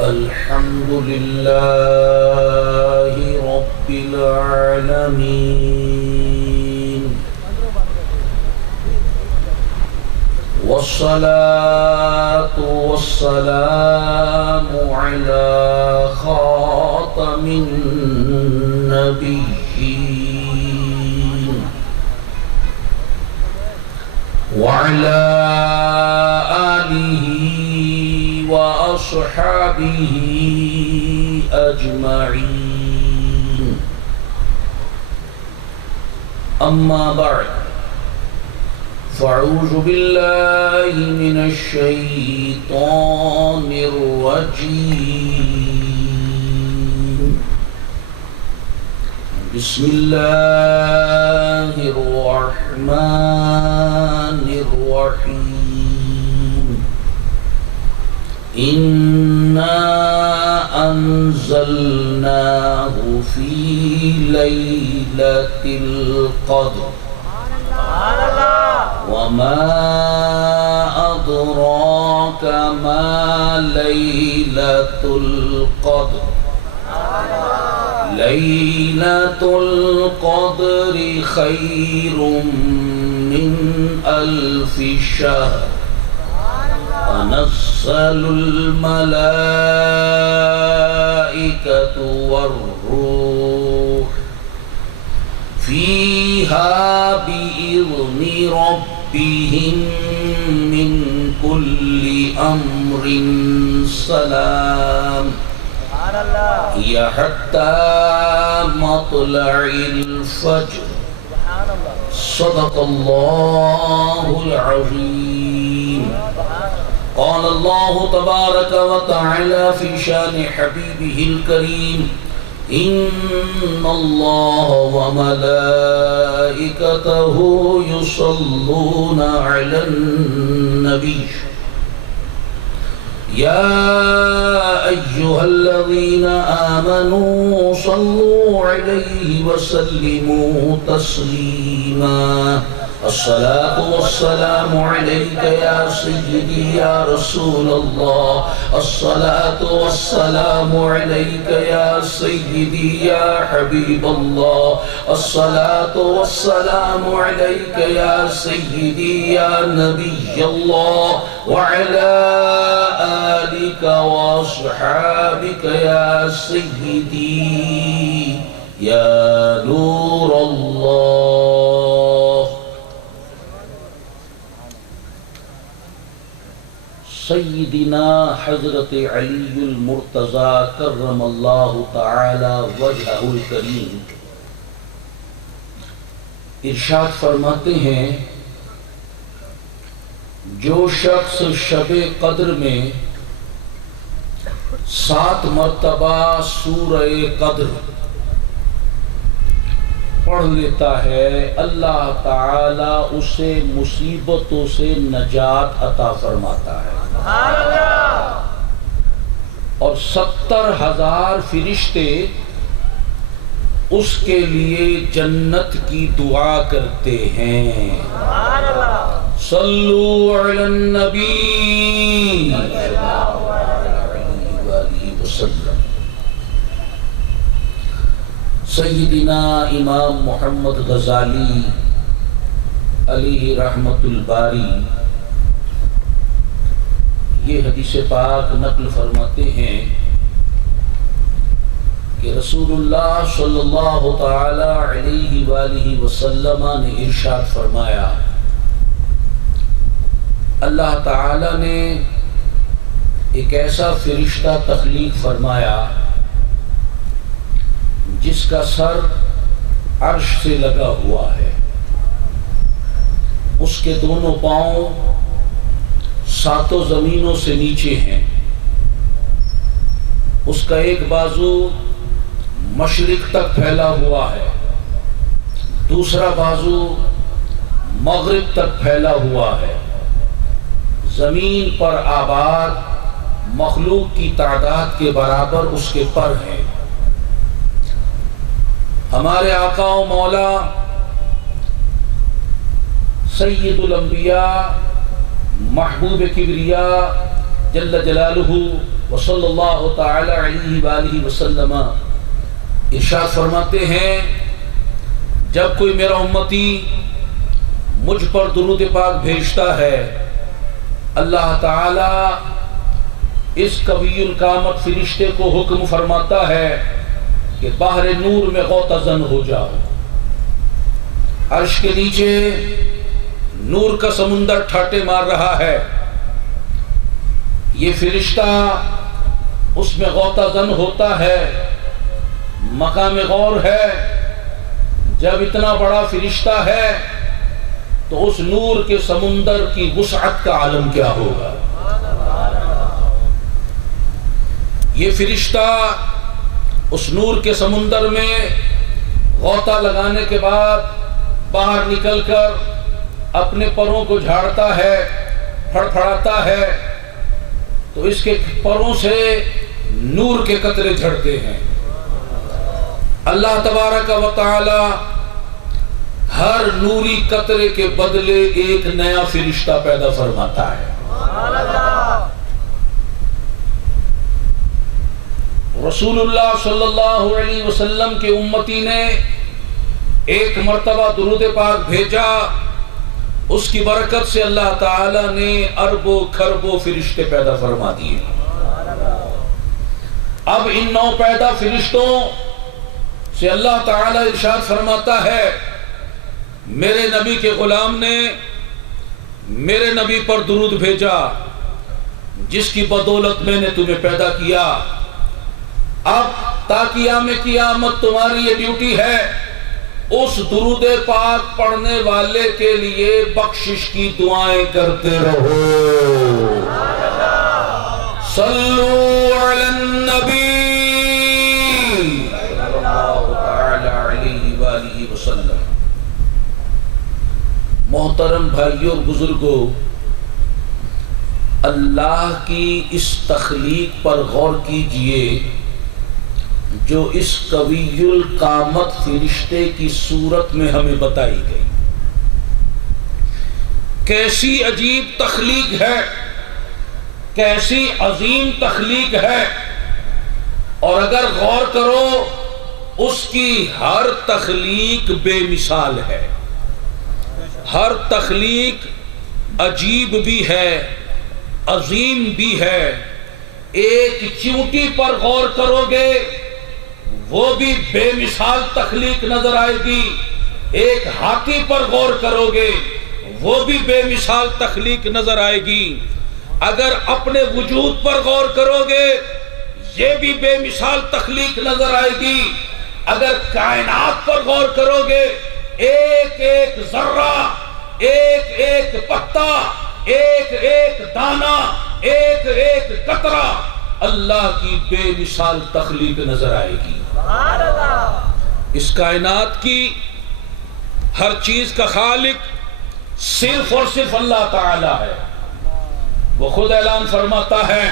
الحمد لله رب العالمين والصلاة والسلام على خاتم النبيين وعلى آله وأصحابه أجمعين. أما بعد فأعوذ بالله من الشيطان الرجيم. بسم الله الرحمن الرحيم. إنا أنزلناه في ليلة القدر وما أدراك ما ليلة القدر. ليلة القدر خير من 1000 شهر. تنزل الملائكة والروح فيها بإذن ربهم من كل أمر سلام هي حتى مطلع الفجر. صدق الله العظيم. قال الله تبارك وتعالى في شان حبيبه الكريم: إن الله وملائكته يصلون على النبي يا أيها الذين آمنوا صلوا عليه وسلموا تسليما. الصلاة والسلام عليك يا سيدي يا رسول الله. الصلاة والسلام عليك يا سيدي يا حبيب الله. الصلاة والسلام عليك يا سيدي يا نبي الله وعلى آلك وأصحابك يا سيدي يا نور الله. سیدنا حضرت علی المرتضی کرم اللہ تعالی وجہہ الکریم ارشاد فرماتے ہیں: جو شخص شب قدر میں 7 مرتبہ سورہ قدر پڑھ لیتا ہے، اللہ تعالی اسے مصیبتوں سے نجات عطا فرماتا ہے، اور 70,000 فرشتے اس کے لیے جنت کی دعا کرتے ہیں۔ صلو علی النبی صلی اللہ علیہ وآلہ وسلم۔ سیدنا امام محمد غزالی علیہ رحمت الباری یہ حدیث پاک نقل فرماتے ہیں کہ رسول اللہ صلی اللہ تعالی علیہ وآلہ وسلم نے ارشاد فرمایا: اللہ تعالی نے ایک ایسا فرشتہ تخلیق فرمایا جس کا سر عرش سے لگا ہوا ہے، اس کے دونوں پاؤں 7 زمینوں سے نیچے ہیں، اس کا ایک بازو مشرق تک پھیلا ہوا ہے، دوسرا بازو مغرب تک پھیلا ہوا ہے۔ زمین پر آباد مخلوق کی تعداد کے برابر اس کے پر ہیں۔ ہمارے آقا و مولا سید الانبیاء محبوب کبریا جل جلالہ وصلی اللہ تعالی علیہ وآلہ وسلم ارشاد فرماتے ہیں جب کوئی میرا امتی مجھ پر درود پاک بھیجتا ہے اللہ تعالی اس قوی القامت فرشتے کو حکم فرماتا ہے کہ باہر نور میں غوطہ-زن ہو جاؤ. عرش کے نیچے نور کا سمندر ٹھاٹے مار رہا ہے. یہ فرشتہ اس میں غوطہ-زن ہوتا ہے. مقام غور ہے جب اتنا بڑا فرشتہ ہے تو اس نور کے سمندر کی وسعت کا عالم کیا ہوگا. یہ فرشتہ اس نور کے سمندر میں غوطہ لگانے کے بعد باہر نکل کر اپنے پروں کو جھاڑتا ہے پھڑپھڑاتا ہے تو اس کے پروں سے نور کے قطرے جھڑتے ہیں. اللہ تبارک و تعالی ہر نوری قطرے کے بدلے ایک نیا فرشتہ پیدا فرماتا ہے. رسول اللہ صلی اللہ علیہ وسلم کے امتی نے ایک مرتبہ درود پاک بھیجا. اس کی برکت سے اللہ تعالی نے اربوں کھربوں فرشتے پیدا فرما دیے. اب ان نو پیدا فرشتوں سے اللہ تعالی ارشاد فرماتا ہے میرے نبی کے غلام نے میرے نبی پر درود بھیجا جس کی بدولت میں نے تمہیں پیدا کیا. اب تا قیام قیامت تمہاری یہ ڈیوٹی ہے اس درود پاک پڑھنے والے کے لیے بخشش کی دعائیں کرتے رہو. صلو علی النبی صلی اللہ تعالی علیہ وآلہ وسلم. محترم بھائیوں اور بزرگوں، اللہ کی اس تخلیق پر غور کیجئے جو اس قوی القامت فرشتے کی صورت میں ہمیں بتائی گئی. کیسی عجیب تخلیق ہے، کیسی عظیم تخلیق ہے. اور اگر غور کرو اس کی ہر تخلیق بے مثال ہے. ہر تخلیق عجیب بھی ہے عظیم بھی ہے. ایک چیونٹی پر غور کرو گے وہ بھی بے مثال تخلیق نظر آئے گی. ایک ہاتھی پر غور کرو گے وہ بھی بے مثال تخلیق نظر آئے گی. اگر اپنے وجود پر غور کرو گے یہ بھی بے مثال تخلیق نظر آئے گی. اگر کائنات پر غور کرو گے ایک ایک ذرہ، ایک ایک پتا، ایک ایک دانہ، ایک ایک قطرہ اللہ کی بے مثال تخلیق نظر آئے گی. اس کائنات کی ہر چیز کا خالق صرف اور صرف اللہ تعالی ہے. وہ خود اعلان فرماتا ہے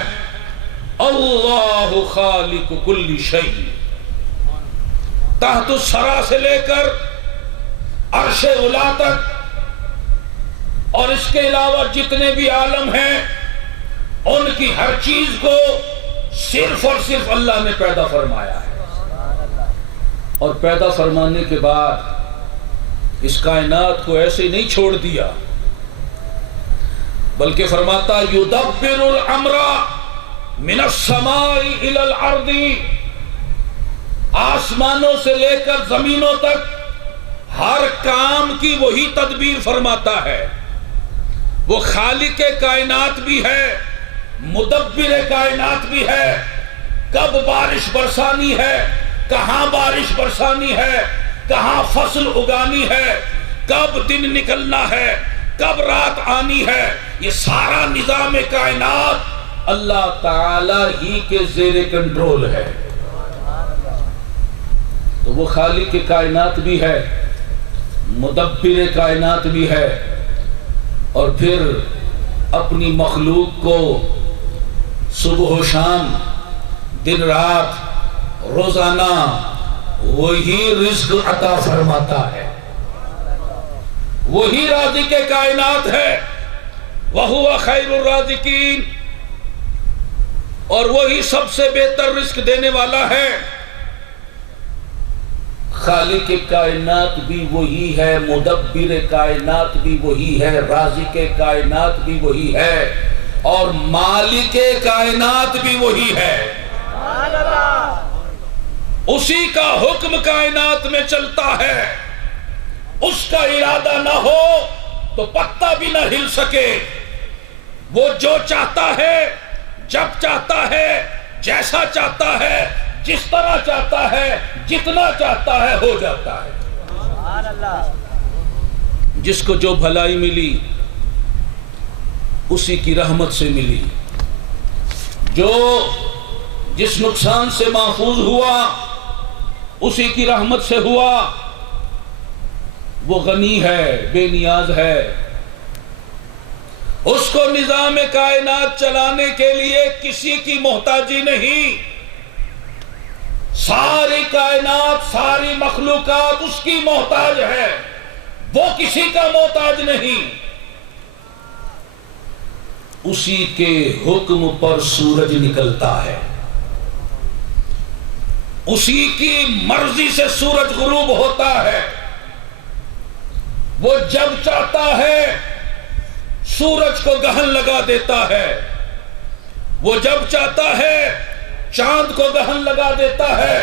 اللہ خالق کل شیء. تحت الثری سے لے کر عرش اولی تک اور اس کے علاوہ جتنے بھی عالم ہیں ان کی ہر چیز کو صرف اور صرف اللہ نے پیدا فرمایا ہے. اور پیدا فرمانے کے بعد اس کائنات کو ایسے نہیں چھوڑ دیا بلکہ فرماتا یدبر الامر من السماء الى الارض. آسمانوں سے لے کر زمینوں تک ہر کام کی وہی تدبیر فرماتا ہے. وہ خالق کائنات بھی ہے، مدبر کائنات بھی ہے. کب بارش برسانی ہے، کہاں بارش برسانی ہے، کہاں فصل اگانی ہے، کب دن نکلنا ہے، کب رات آنی ہے، یہ سارا نظام کائنات اللہ تعالی ہی کے زیر کنٹرول ہے. تو وہ خالق کائنات بھی ہے، مدبر کائنات بھی ہے، اور پھر اپنی مخلوق کو صبح و شام، دن رات، روزانہ وہی رزق عطا فرماتا ہے. وہی رازق کائنات ہے. وَهُوَ خَيْرُ الرَّازِقِينَ. اور وہی سب سے بہتر رزق دینے والا ہے۔ خالق کائنات بھی وہی ہے، مدبر کائنات بھی وہی ہے، رازق کائنات بھی وہی ہے، اور مالک کائنات بھی وہی ہے۔ اسی کا حکم کائنات میں چلتا ہے، اس کا ارادہ نہ ہو تو پتا بھی نہ ہل سکے۔ وہ جو چاہتا ہے، جب چاہتا ہے، جیسا چاہتا ہے، جس طرح چاہتا ہے، جتنا چاہتا ہے، ہو جاتا ہے۔ جس کو جو بھلائی ملی اسی کی رحمت سے ملی، جو جس نقصان سے محفوظ ہوا اسی کی رحمت سے ہوا۔ وہ غنی ہے، بے نیاز ہے، اس کو نظام کائنات چلانے کے لیے کسی کی محتاجی نہیں۔ ساری کائنات، ساری مخلوقات اس کی محتاج ہے، وہ کسی کا محتاج نہیں۔ اسی کے حکم پر سورج نکلتا ہے، اسی کی مرضی سے سورج غروب ہوتا ہے۔ وہ جب چاہتا ہے سورج کو گہن لگا دیتا ہے، وہ جب چاہتا ہے چاند کو گہن لگا دیتا ہے،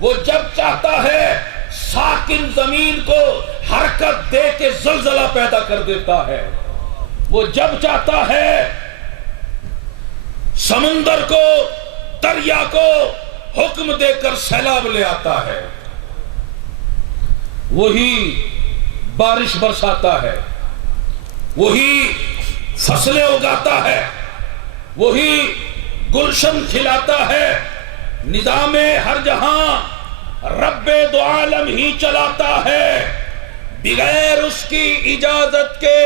وہ جب چاہتا ہے ساکن زمین کو حرکت دے کے زلزلہ پیدا کر دیتا ہے، وہ جب چاہتا ہے سمندر کو، دریا کو حکم دے کر سیلاب لے آتا ہے۔ وہی بارش برساتا ہے، وہی فصلیں اگاتا ہے، وہی گلشن کھلاتا ہے۔ نظام ہر جہاں رب دو عالم ہی چلاتا ہے، بغیر اس کی اجازت کے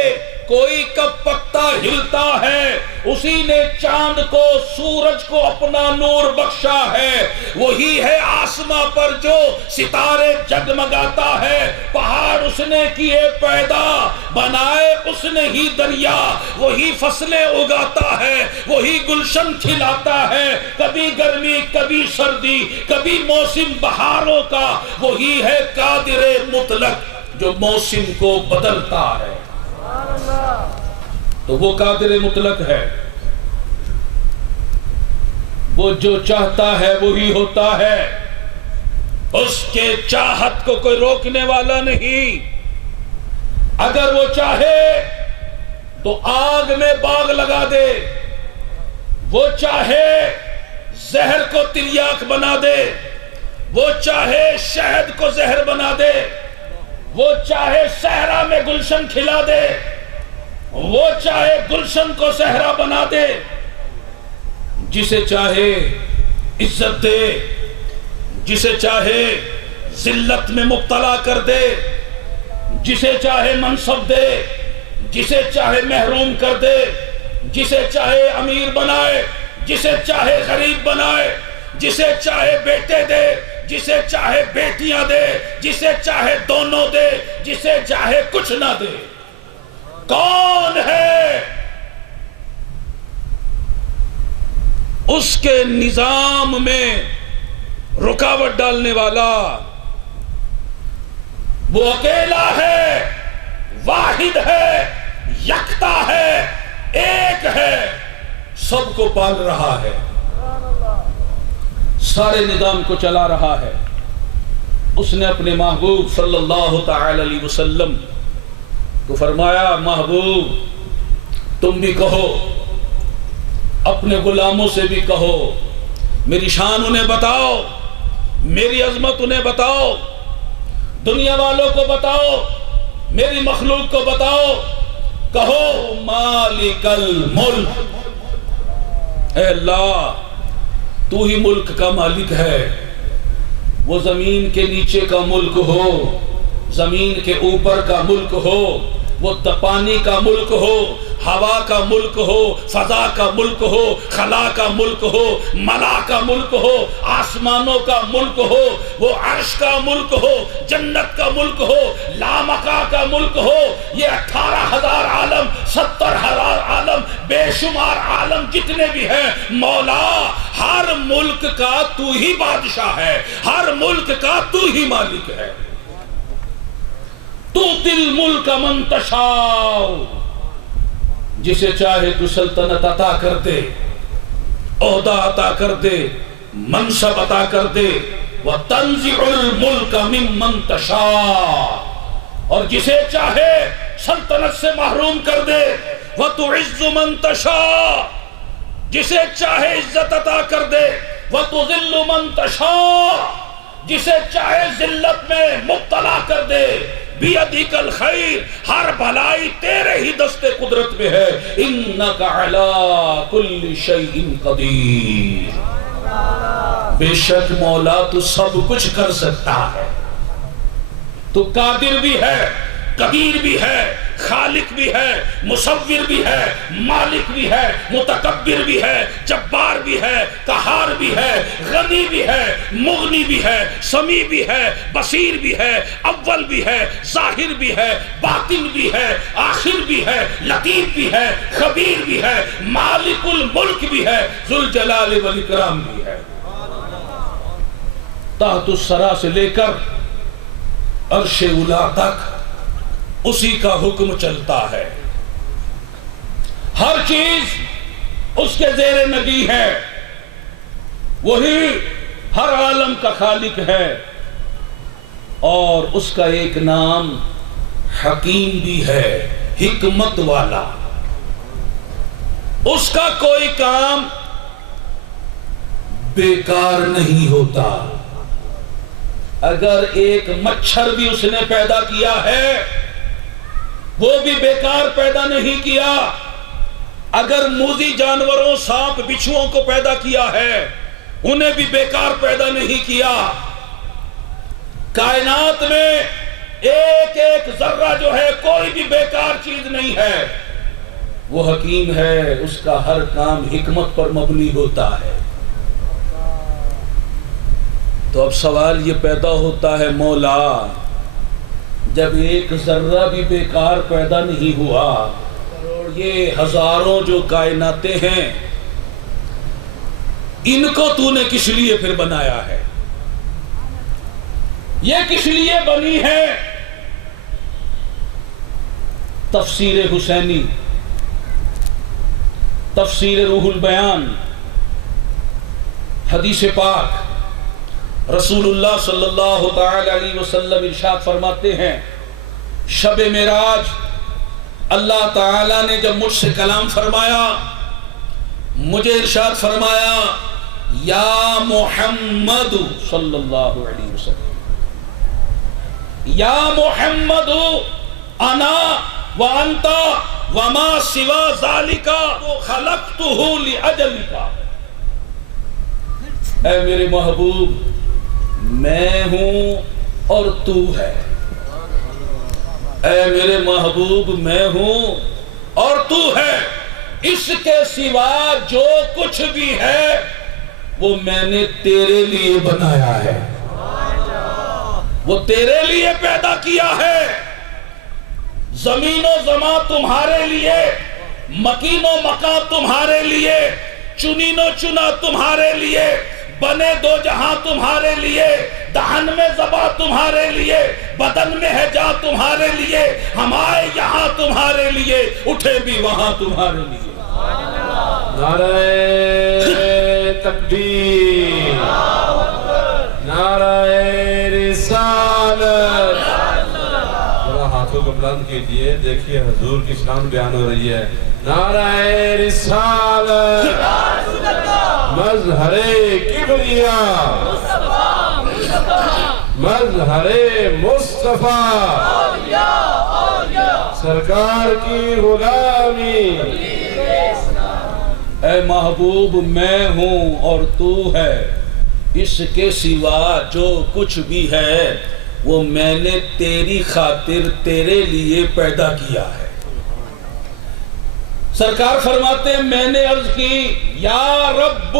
کوئی کب پتا ہلتا ہے؟ اسی نے چاند کو، سورج کو اپنا نور بخشا ہے، وہی ہے آسمان پر جو ستارے جگمگاتا ہے۔ پہاڑ اس نے کیے پیدا، بنائے اس نے ہی دریا، وہی فصلیں اگاتا ہے، وہی گلشن کھلاتا ہے، کبھی گرمی کبھی سردی، کبھی موسم بہاروں کا، وہی ہے قادر مطلق جو موسم کو بدلتا ہے۔ تو وہ قادر مطلق ہے، وہ جو چاہتا ہے وہی ہوتا ہے، اس کے چاہت کو کوئی روکنے والا نہیں۔ اگر وہ چاہے تو آگ میں باغ لگا دے، وہ چاہے زہر کو تریاک بنا دے، وہ چاہے شہد کو زہر بنا دے، وہ چاہے صحرا میں گلشن کھلا دے، وہ چاہے گلشن کو صحرا بنا دے، جسے چاہے عزت دے، جسے چاہے ذلت میں مبتلا کر دے، جسے چاہے منصب دے، جسے چاہے محروم کر دے، جسے چاہے امیر بنائے، جسے چاہے غریب بنائے، جسے چاہے بیٹے دے، جسے چاہے بیٹیاں دے، جسے چاہے دونوں دے، جسے چاہے کچھ نہ دے۔ کون ہے اس کے نظام میں رکاوٹ ڈالنے والا؟ وہ اکیلا ہے، واحد ہے، یکتا ہے، ایک ہے، سب کو پال رہا ہے، سارے نظام کو چلا رہا ہے۔ اس نے اپنے محبوب صلی اللہ تعالی علیہ وسلم کو فرمایا، محبوب تم بھی کہو، اپنے غلاموں سے بھی کہو، میری شان انہیں بتاؤ، میری عظمت انہیں بتاؤ، دنیا والوں کو بتاؤ، میری مخلوق کو بتاؤ، کہو مالک الملک، اے اللہ تو ہی ملک کا مالک ہے۔ وہ زمین کے نیچے کا ملک ہو، زمین کے اوپر کا ملک ہو، وہ پانی کا ملک ہو، ہوا کا ملک ہو، فضا کا ملک ہو، خلا کا ملک ہو، ملا کا ملک ہو، آسمانوں کا ملک ہو، وہ عرش کا ملک ہو، جنت کا ملک ہو، لامکا کا ملک ہو، یہ 18,000 عالم، 70,000 عالم بے شمار عالم جتنے بھی ہیں، مولا ہر ملک کا تو ہی بادشاہ ہے، ہر ملک کا تو ہی مالک ہے۔ تو دل ملک من تشاء، جسے چاہے تو سلطنت عطا کر دے، عہدہ عطا کر دے، منصب عطا کر دے، وَتَنزِعُ الْمُلْكَ مِمَّن تَشَاءُ، اور جسے چاہے سلطنت سے محروم کر دے، وَتُعِزُّ مَن تَشَاءُ، جسے چاہے عزت عطا کر دے، وَتُذِلُّ مَن تَشَاءُ، جسے چاہے ذلت میں مبتلا کر دے۔ بِيَدِكَ الْخَيْرُ، ہر بھلائی تیرے ہی دست قدرت میں ہے۔ إِنَّكَ عَلَىٰ كُلِّ شَيْءٍ قَدِيرٌ، بے شک مولا تو سب کچھ کر سکتا ہے، تو قادر بھی ہے، قدیر بھی ہے، خالق بھی ہے، مصور بھی ہے، مالک بھی ہے، متکبر بھی ہے، جبار بھی ہے، قہار بھی ہے، غنی بھی ہے، مغنی بھی ہے، سمیع بھی ہے، بصیر بھی ہے، اول بھی ہے، ظاہر بھی ہے، باطن بھی ہے، آخر بھی ہے، لطیف بھی ہے، خبیر بھی ہے، مالک الملک بھی ہے، ذوالجلال والاکرام بھی ہے۔ تحت الثری سے لے کر عرش اولی تک اسی کا حکم چلتا ہے، ہر چیز اس کے زیر نگی ہے، وہی ہر عالم کا خالق ہے، اور اس کا ایک نام حکیم بھی ہے، حکمت والا۔ اس کا کوئی کام بیکار نہیں ہوتا۔ اگر ایک مچھر بھی اس نے پیدا کیا ہے، وہ بھی بیکار پیدا نہیں کیا۔ اگر موذی جانوروں، سانپ بچھوؤں کو پیدا کیا ہے، انہیں بھی بیکار پیدا نہیں کیا۔ کائنات میں ایک ایک ذرہ جو ہے کوئی بھی بیکار چیز نہیں ہے، وہ حکیم ہے، اس کا ہر کام حکمت پر مبنی ہوتا ہے۔ تو اب سوال یہ پیدا ہوتا ہے، مولا جب ایک ذرہ بھی بیکار پیدا نہیں ہوا، اور یہ ہزاروں جو کائناتیں ہیں، ان کو تو نے کس لیے پھر بنایا ہے؟ یہ کس لیے بنی ہے؟ تفسیر حسینی، تفسیر روح البیان، حدیث پاک، رسول اللہ صلی اللہ تعالی علیہ وسلم ارشاد فرماتے ہیں، شب معراج اللہ تعالیٰ نے جب مجھ سے کلام فرمایا، مجھے ارشاد فرمایا، یا محمد صلی اللہ علیہ وسلم، یا محمد انا وانت وما سوا ذالک خلقتہ لاجلک، اے میرے محبوب میں ہوں اور تو ہے، اے میرے محبوب میں ہوں اور تو ہے، اس کے سوا جو کچھ بھی ہے وہ میں نے تیرے لیے بنایا ہے، وہ تیرے لیے پیدا کیا ہے۔ زمین و زمان تمہارے لیے، مکین و مکان تمہارے لیے، چنین و چنا تمہارے لیے، بنے دو جہاں تمہارے لیے، دہن میں زبا تمہارے لیے، بدن میں ہے جا تمہارے لیے، ہم آئے یہاں تمہارے لیے، اٹھے بھی وہاں تمہارے لیے۔ نعرہ تکبیر، نعرہ رسالت، ذرا ہاتھوں کو بلند کیجئے، دیکھیے حضور کی شان بیان ہو رہی ہے۔ نعرہ رسالت، مظہر کبریاء، مظہر مصطفیٰ، سرکار کی غلامی۔ اے محبوب میں ہوں اور تو ہے، اس کے سوا جو کچھ بھی ہے وہ میں نے تیری خاطر تیرے لیے پیدا کیا ہے۔ سرکار فرماتے ہیں میں نے عرض کی یا رب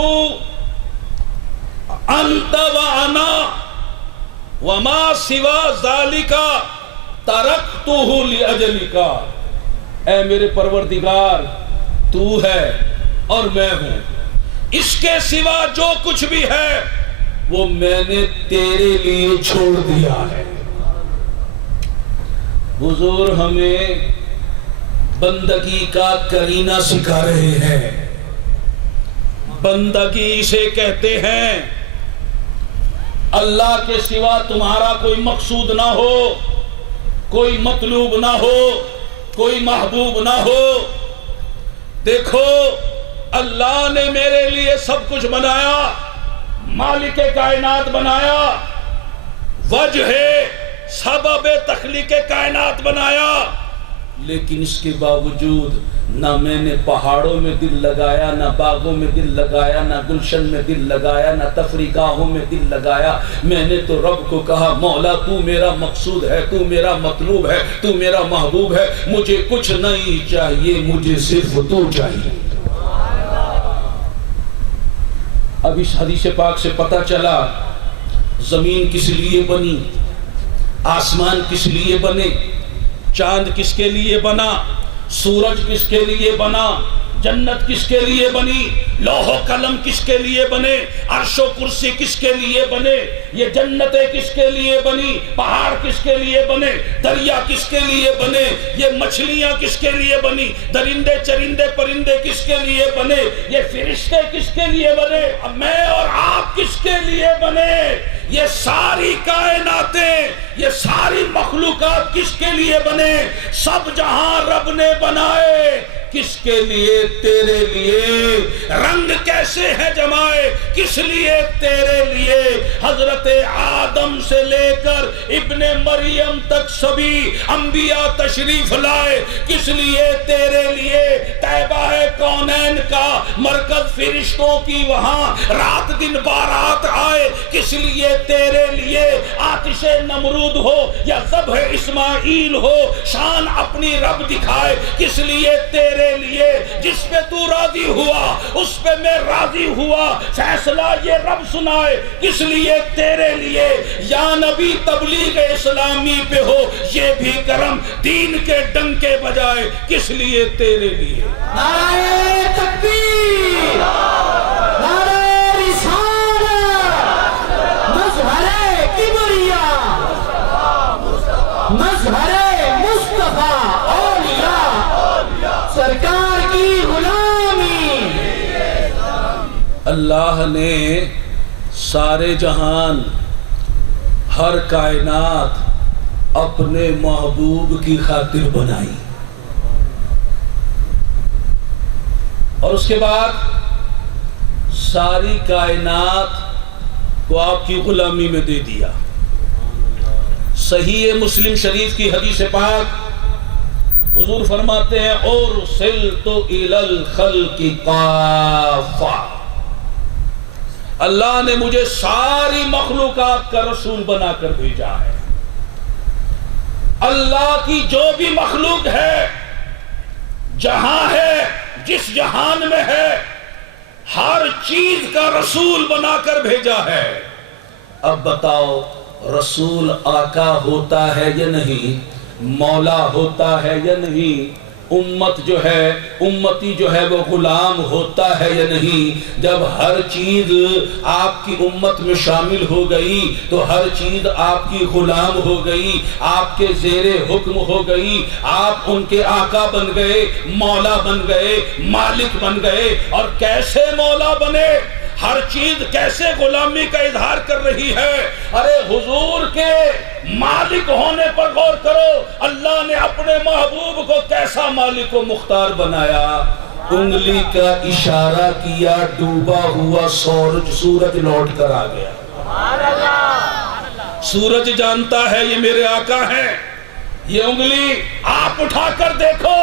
انت و انا وما سوا ذالک ترکتہ لاجلک، اے میرے پروردگار تو ہے اور میں ہوں، اس کے سوا جو کچھ بھی ہے وہ میں نے تیرے لیے چھوڑ دیا ہے۔ حضور ہمیں بندگی کا کرینہ سکھا رہے ہیں۔ بندگی اسے کہتے ہیں اللہ کے سوا تمہارا کوئی مقصود نہ ہو، کوئی مطلوب نہ ہو، کوئی محبوب نہ ہو۔ دیکھو اللہ نے میرے لیے سب کچھ بنایا، مالک کائنات بنایا، وجہ سبب تخلیق کائنات بنایا، لیکن اس کے باوجود نہ میں نے پہاڑوں میں دل لگایا، نہ باغوں میں دل لگایا، نہ گلشن میں دل لگایا، نہ تفریح گاہوں میں دل لگایا۔ میں نے تو رب کو کہا مولا تو میرا مقصود ہے، تو میرا مطلوب ہے، تو میرا محبوب ہے، مجھے کچھ نہیں چاہیے، مجھے صرف تو چاہیے۔ اب اس حدیث پاک سے پتہ چلا زمین کس لیے بنی، آسمان کس لیے بنے، چاند کس کے لیے بنا، سورج کس کے لیے بنا، جنت کس کے لیے بنی، لوح و قلم کس کے لیے بنے، عرش و کرسی کس کے لیے بنے، یہ جنتیں کس کے لیے بنی، پہاڑ کس کے لیے بنے، دریا کس کے لیے بنے، یہ مچھلیاں کس کے لیے بنی، درندے چرندے پرندے کس کے لیے بنے، یہ فرشتے کس کے لیے بنے، میں اور آپ کس کے لیے بنے، یہ ساری کائناتیں، یہ ساری مخلوقات کس کے لیے بنے، سب جہاں رب نے بنائے کس کے لیے، تیرے لیے۔ رنگ کیسے ہیں جمائے، کس لیے، تیرے لیے۔ حضرت آدم سے لے کر ابن مریم تک سبھی انبیاء تشریف لائے، کس لیے، تیرے لیے۔ طیبہ کونین کا مرکز فرشتوں کی وہاں رات دن بارات آئے، کس لیے، تیرے لیے۔ آتش نمرود ہو یا ذبح اسماعیل ہو، شان اپنی رب دکھائے، کس لیے، تیرے لیے۔ جس پہ تو راضی ہوا اس پہ میں راضی ہوا، فیصلہ یہ رب سنائے، کس لیے، تیرے لیے۔ یا نبی تبلیغ اسلامی پہ ہو یہ بھی کرم، دین کے ڈنکے بجائے، کس لیے، تیرے لیے۔ نعرہ تکبیر، نعرہ رسالت، مظہر کبریاء، مظہر مصطفیٰ اولیاء، سرکار کی غلامی۔ اللہ نے سارے جہان، ہر کائنات اپنے محبوب کی خاطر بنائی، اور اس کے بعد ساری کائنات کو آپ کی غلامی میں دے دیا۔ صحیح مسلم شریف کی حدیث پاک حضور فرماتے ہیں اُرسلتُ إِلَى الْخَلْقِ کافۃ، اللہ نے مجھے ساری مخلوقات کا رسول بنا کر بھیجا ہے۔ اللہ کی جو بھی مخلوق ہے، جہاں ہے، جس جہان میں ہے، ہر چیز کا رسول بنا کر بھیجا ہے۔ اب بتاؤ رسول آقا ہوتا ہے یا نہیں، مولا ہوتا ہے یا نہیں، امت جو ہے، امتی جو ہے وہ غلام ہوتا ہے یا نہیں۔ جب ہر چیز آپ کی امت میں شامل ہو گئی تو ہر چیز آپ کی غلام ہو گئی، آپ کے زیر حکم ہو گئی، آپ ان کے آقا بن گئے، مولا بن گئے، مالک بن گئے۔ اور کیسے مولا بنے، ہر چیز کیسے غلامی کا اظہار کر رہی ہے۔ ارے حضور کے مالک ہونے پر غور کرو، اللہ نے اپنے محبوب کو کیسا مالک و مختار بنایا۔ انگلی کا اشارہ کیا، ڈوبا ہوا سورج لوٹ کر آ گیا۔ سورج جانتا ہے یہ میرے آقا ہیں، یہ انگلی آپ اٹھا کر دیکھو،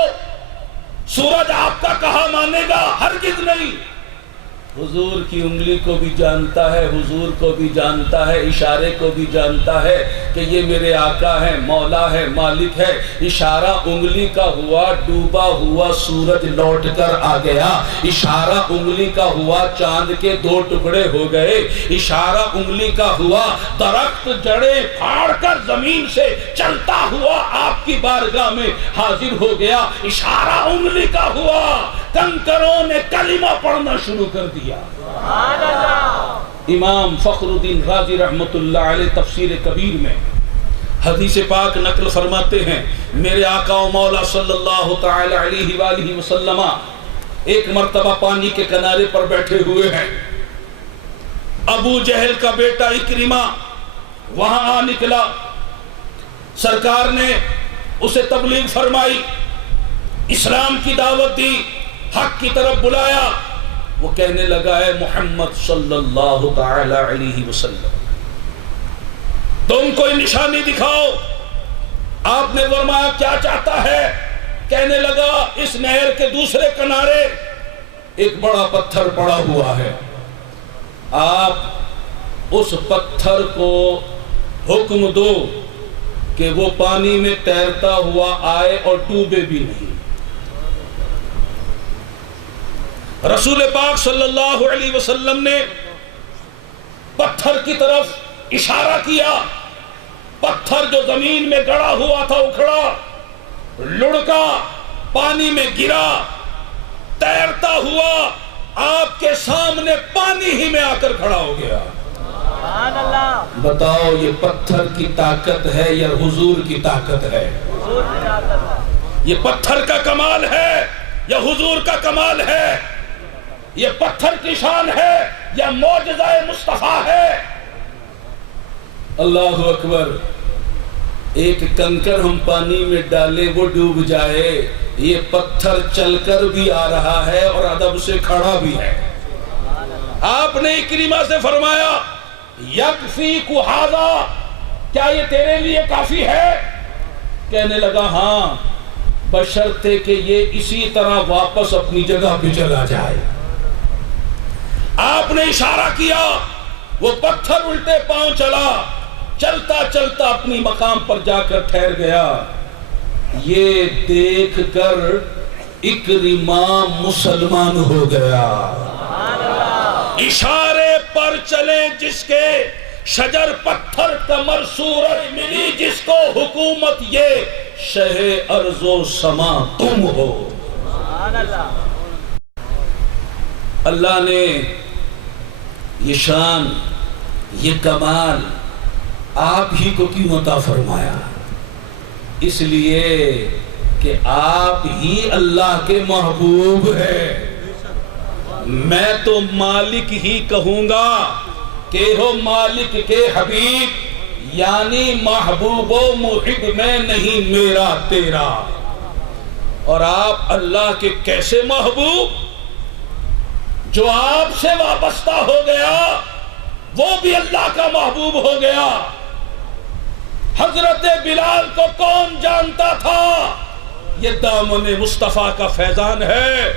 سورج آپ کا کہا مانے گا، ہرگز نہیں۔ حضور کی انگلی کو بھی جانتا ہے، حضور کو بھی جانتا ہے، اشارے کو بھی جانتا ہے کہ یہ میرے آقا ہے، مولا ہے، مالک ہے۔ اشارہ انگلی کا ہوا، ڈوبا ہوا سورج لوٹ کر آ گیا۔ اشارہ انگلی کا ہوا، چاند کے 2 ٹکڑے ہو گئے۔ اشارہ انگلی کا ہوا، درخت جڑیں پھاڑ کر زمین سے چلتا ہوا آپ کی بارگاہ میں حاضر ہو گیا۔ اشارہ انگلی کا ہوا، کنکروں نے کلمہ پڑھنا شروع کر دیا۔ امام فخر الدین رازی رحمت اللہ علیہ تفسیر کبیر میں حدیث پاک نقل فرماتے ہیں، میرے آقا و مولا صلی اللہ تعالی علیہ وآلہ وسلم ایک مرتبہ پانی کے کنارے پر بیٹھے ہوئے ہیں۔ ابو جہل کا بیٹا اکرمہ وہاں آ نکلا، سرکار نے اسے تبلیغ فرمائی، اسلام کی دعوت دی، حق کی طرف بلایا۔ وہ کہنے لگا ہے محمد صلی اللہ تعالی علیہ وسلم تم کوئی نشانی دکھاؤ۔ آپ نے فرمایا کیا چاہتا ہے؟ کہنے لگا اس نہر کے دوسرے کنارے ایک بڑا پتھر پڑا ہوا ہے، آپ اس پتھر کو حکم دو کہ وہ پانی میں تیرتا ہوا آئے اور ڈوبے بھی نہیں۔ رسول پاک صلی اللہ علیہ وسلم نے پتھر کی طرف اشارہ کیا، پتھر جو زمین میں گڑا ہوا تھا اکھڑا، لڑکا، پانی میں گرا، تیرتا ہوا آپ کے سامنے پانی ہی میں آ کر کھڑا ہو گیا۔ بتاؤ یہ پتھر کی طاقت ہے یا حضور کی طاقت ہے؟ یہ پتھر کا کمال ہے یا حضور کا کمال ہے؟ یہ پتھر کی شان ہے یا معجزہ مصطفیٰ ہے؟ اللہ اکبر۔ ایک کنکر ہم پانی میں ڈالیں وہ ڈوب جائے، یہ پتھر چل کر بھی آ رہا ہے اور ادب سے کھڑا بھی ہے۔ آپ نے اکرمہ سے فرمایا یکفیک ھذا، کیا یہ تیرے لیے کافی ہے؟ کہنے لگا ہاں، بشرطے کہ یہ اسی طرح واپس اپنی جگہ پہ چلا جائے۔ آپ نے اشارہ کیا، وہ پتھر الٹے پاؤں چلا، چلتا چلتا اپنی مقام پر جا کر ٹھہر گیا۔ یہ دیکھ کر اکرمہ مسلمان ہو گیا۔ اشارے پر چلے جس کے، شجر پتھر کمر صورت ملی جس کو، حکومت یہ شہ ارض و سما تم ہو۔ اللہ نے یہ شان، یہ کمال آپ ہی کو کیوں عطا فرمایا؟ اس لیے کہ آپ ہی اللہ کے محبوب ہیں۔ میں تو مالک ہی کہوں گا کہ ہو مالک کے حبیب، یعنی محبوب و محب میں نہیں میرا تیرا۔ اور آپ اللہ کے کیسے محبوب؟ جو آپ سے وابستہ ہو گیا وہ بھی اللہ کا محبوب ہو گیا۔ حضرت بلال کو کون جانتا تھا؟ یہ دامن مصطفیٰ کا فیضان ہے۔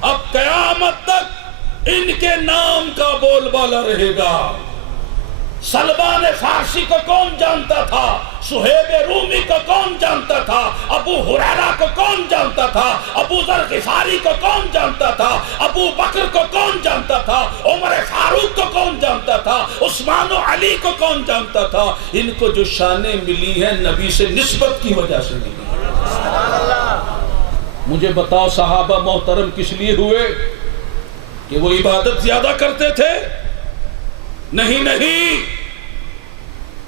اب قیامت تک ان کے نام کا بول بالا رہے گا۔ سلمان فارسی کو کون جانتا تھا؟ سہیب رومی کو کون جانتا تھا؟ ابو ہریرہ کو کون جانتا تھا؟ ابو ذر غفاری کو کون جانتا تھا؟ ابو بکر کو کون جانتا تھا؟ عمر فاروق کو کون جانتا تھا؟ عثمان و علی کو کون جانتا تھا؟ ان کو جو شانیں ملی ہیں نبی سے نسبت کی وجہ سے ملی۔ مجھے بتاؤ صحابہ محترم کس لیے ہوئے؟ کہ وہ عبادت زیادہ کرتے تھے؟ نہیں،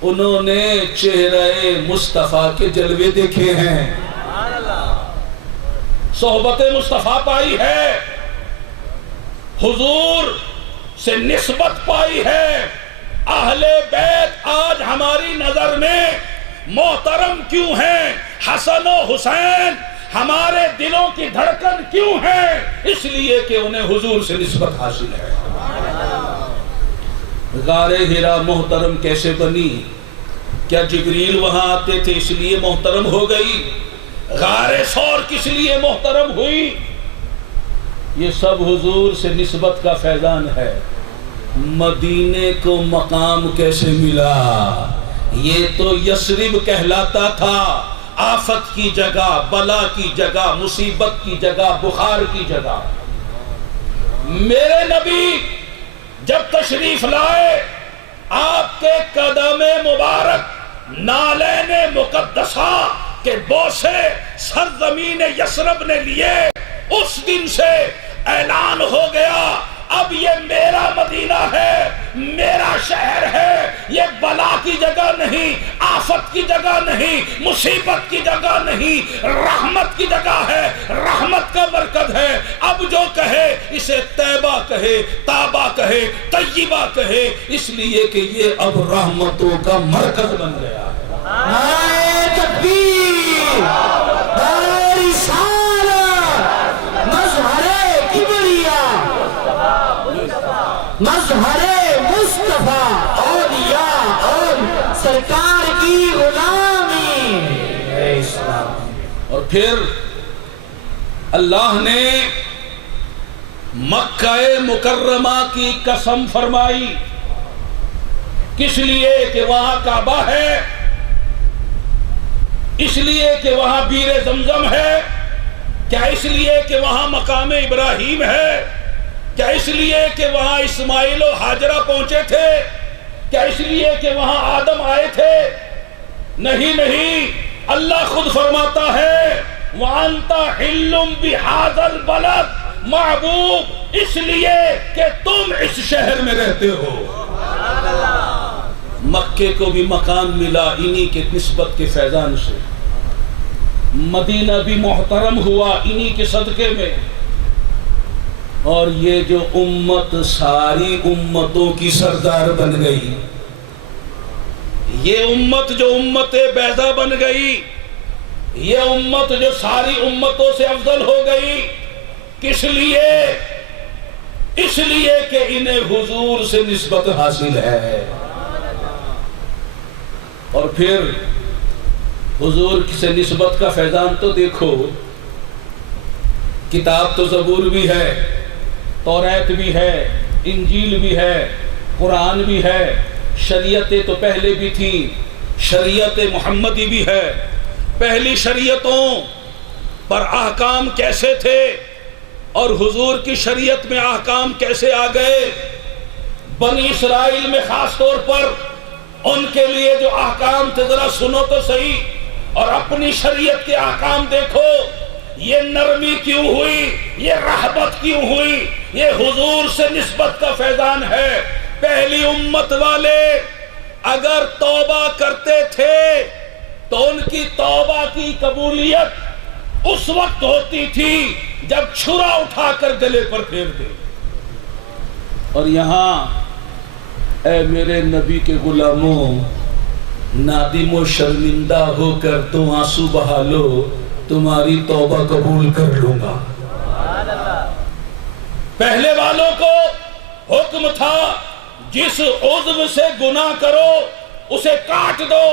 انہوں نے چہرہ مصطفیٰ کے جلوے دیکھے ہیں، صحبت مصطفیٰ پائی ہے، حضور سے نسبت پائی ہے۔ اہل بیت آج ہماری نظر میں محترم کیوں ہیں؟ حسن و حسین ہمارے دلوں کی دھڑکن کیوں ہے؟ اس لیے کہ انہیں حضور سے نسبت حاصل ہے۔ غار ہرا محترم کیسے بنی؟ کیا جبریل وہاں آتے تھے اس لیے محترم ہو گئی؟ غار ثور کس لیے محترم ہوئی؟ یہ سب حضور سے نسبت کا فیضان ہے۔ مدینے کو مقام کیسے ملا؟ یہ تو یثرب کہلاتا تھا، آفت کی جگہ، بلا کی جگہ، مصیبت کی جگہ، بخار کی جگہ۔ میرے نبی جب تشریف لائے، آپ کے قدم مبارک نالین مقدسہ کے بوسے سرزمین یثرب نے لیے، اس دن سے اعلان ہو گیا اب یہ میرا مدینہ ہے، میرا شہر ہے، یہ بلا کی جگہ نہیں، آفت کی جگہ نہیں، مصیبت کی جگہ نہیں، رحمت کی جگہ ہے، رحمت کا مرکز ہے۔ اب جو کہے اسے طیبہ کہے، تابہ کہے، طیبہ کہے، اس لیے کہ یہ اب رحمتوں کا مرکز بن گیا ہے۔ نعرہ تکبیر، نعرہ رسالت، مظہر کبریاء، مظہر مصطفیٰ، اولیاء اور سرکار کی غلامی۔ اے اسلام۔ اور پھر اللہ نے مکہ مکرمہ کی قسم فرمائی، کس لیے کہ وہاں کعبہ ہے، اس لیے کہ وہاں بیر زمزم ہے، کیا اس لیے کہ وہاں مقام ابراہیم ہے، کیا اس لیے کہ وہاں اسماعیل و ہاجرہ پہنچے تھے، کیا اس لیے کہ وہاں آدم آئے تھے؟ نہیں نہیں، اللہ خود فرماتا ہے وَأَنْتَ حِلٌّ بِهَذَا الْبَلَدِ، محبوب اس لیے کہ تم اس شہر میں رہتے ہو۔ مکے کو بھی مقام ملا انہی کے نسبت کے فیضان سے، مدینہ بھی محترم ہوا انہی کے صدقے میں، اور یہ جو امت ساری امتوں کی سردار بن گئی، یہ امت جو امت بیضا بن گئی، یہ امت جو ساری امتوں سے افضل ہو گئی، کس لیے؟ اس لیے کہ انہیں حضور سے نسبت حاصل ہے۔ اور پھر حضور سے نسبت کا فیضان تو دیکھو، کتاب تو زبور بھی ہے، توریت بھی ہے، انجیل بھی ہے، قرآن بھی ہے، شریعتیں تو پہلے بھی تھیں، شریعت محمدی بھی ہے۔ پہلی شریعتوں پر احکام کیسے تھے اور حضور کی شریعت میں احکام کیسے آ گئے؟ بنی اسرائیل میں خاص طور پر ان کے لیے جو احکام تھے ذرا سنو تو صحیح، اور اپنی شریعت کے احکام دیکھو، یہ نرمی کیوں ہوئی، یہ رحمت کیوں ہوئی؟ یہ حضور سے نسبت کا فیضان ہے۔ پہلی امت والے اگر توبہ کرتے تھے تو ان کی توبہ کی قبولیت اس وقت ہوتی تھی جب چھرا اٹھا کر گلے پر پھیر دے۔ اور یہاں اے میرے نبی کے غلاموں، نادم و شرمندہ ہو کر تو آنسو بہا لو، تمہاری توبہ قبول کر لوں گا۔ پہلے والوں کو حکم تھا جس عضو سے گناہ کرو اسے کاٹ دو،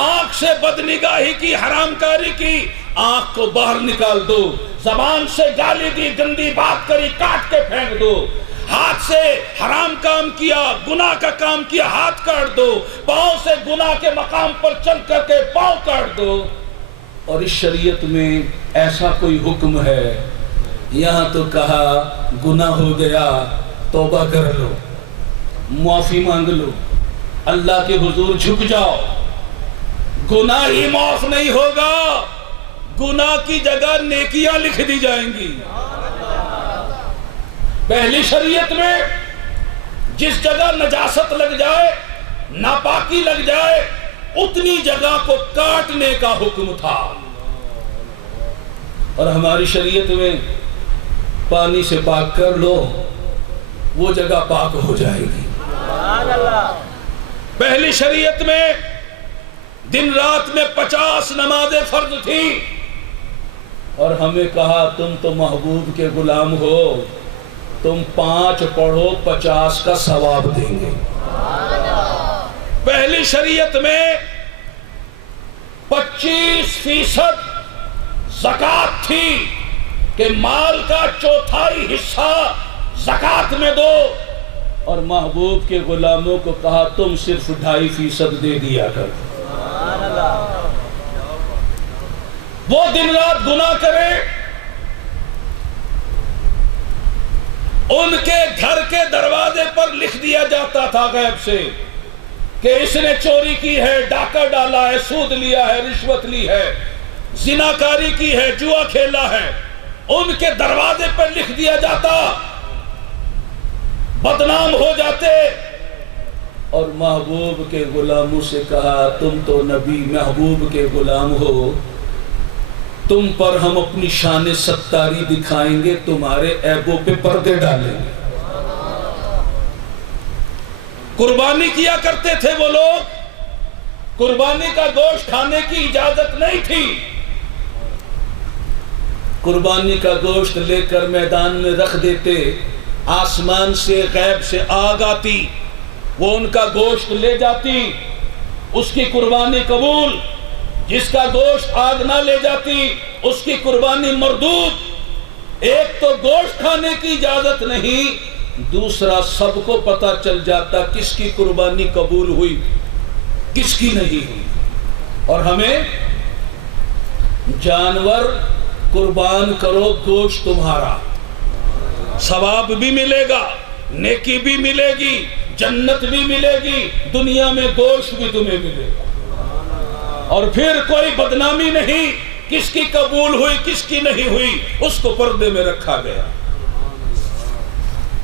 آنکھ سے بدنگاہی کی، حرام کاری کی، آنکھ کو باہر نکال دو، زبان سے گالی دی، گندی بات کری، کاٹ کے پھینک دو، ہاتھ سے حرام کام کیا، گناہ کا کام کیا، ہاتھ کاٹ دو، پاؤں سے گناہ کے مقام پر چل کر کے پاؤں کاٹ دو۔ اور اس شریعت میں ایسا کوئی حکم ہے؟ یہاں تو کہا گناہ ہو گیا توبہ کر لو، معافی مانگ لو، اللہ کے حضور جھک جاؤ۔ گناہ ہی معاف نہیں ہوگا، گناہ کی جگہ نیکیاں لکھ دی جائیں گی۔ پہلی شریعت میں جس جگہ نجاست لگ جائے، ناپاکی لگ جائے، اتنی جگہ کو کاٹنے کا حکم تھا، اور ہماری شریعت میں پانی سے پاک کر لو، وہ جگہ پاک ہو جائے گی۔ پہلی شریعت میں دن رات میں 50 نمازیں فرض تھی، اور ہمیں کہا تم تو محبوب کے غلام ہو، تم 5 پڑھو 50 کا ثواب دیں گے۔ پہلی شریعت میں 25% زکوٰۃ تھی کہ مال کا 1/4 حصہ زکوٰۃ میں دو، اور محبوب کے غلاموں کو کہا تم صرف 2.5% دے دیا کر۔ وہ دن رات گناہ کرے، ان کے گھر کے دروازے پر لکھ دیا جاتا تھا غیب سے کہ اس نے چوری کی ہے، ڈاکہ ڈالا ہے، سود لیا ہے، رشوت لی ہے، زناکاری کی ہے، جوا کھیلا ہے۔ ان کے دروازے پر لکھ دیا جاتا، بدنام ہو جاتے۔ اور محبوب کے غلاموں سے کہا تم تو نبی محبوب کے غلام ہو، تم پر ہم اپنی شان ستاری دکھائیں گے، تمہارے عیبوں پہ پردے ڈالیں گے۔ قربانی کیا کرتے تھے وہ لوگ، قربانی کا گوشت کھانے کی اجازت نہیں تھی۔ قربانی کا گوشت لے کر میدان میں رکھ دیتے، آسمان سے غیب سے آگ آتی، وہ ان کا گوشت لے جاتی، اس کی قربانی قبول۔ جس کا گوشت آگ نہ لے جاتی اس کی قربانی مردود۔ ایک تو گوشت کھانے کی اجازت نہیں، دوسرا سب کو پتہ چل جاتا کس کی قربانی قبول ہوئی کس کی نہیں ہوئی۔ اور ہمیں جانور قربان کرو، گوشت تمہارا، ثواب بھی ملے گا، نیکی بھی ملے گی، جنت بھی ملے گی، دنیا میں گوشت بھی تمہیں ملے گا۔ اور پھر کوئی بدنامی نہیں، کس کی قبول ہوئی کس کی نہیں ہوئی، اس کو پردے میں رکھا گیا۔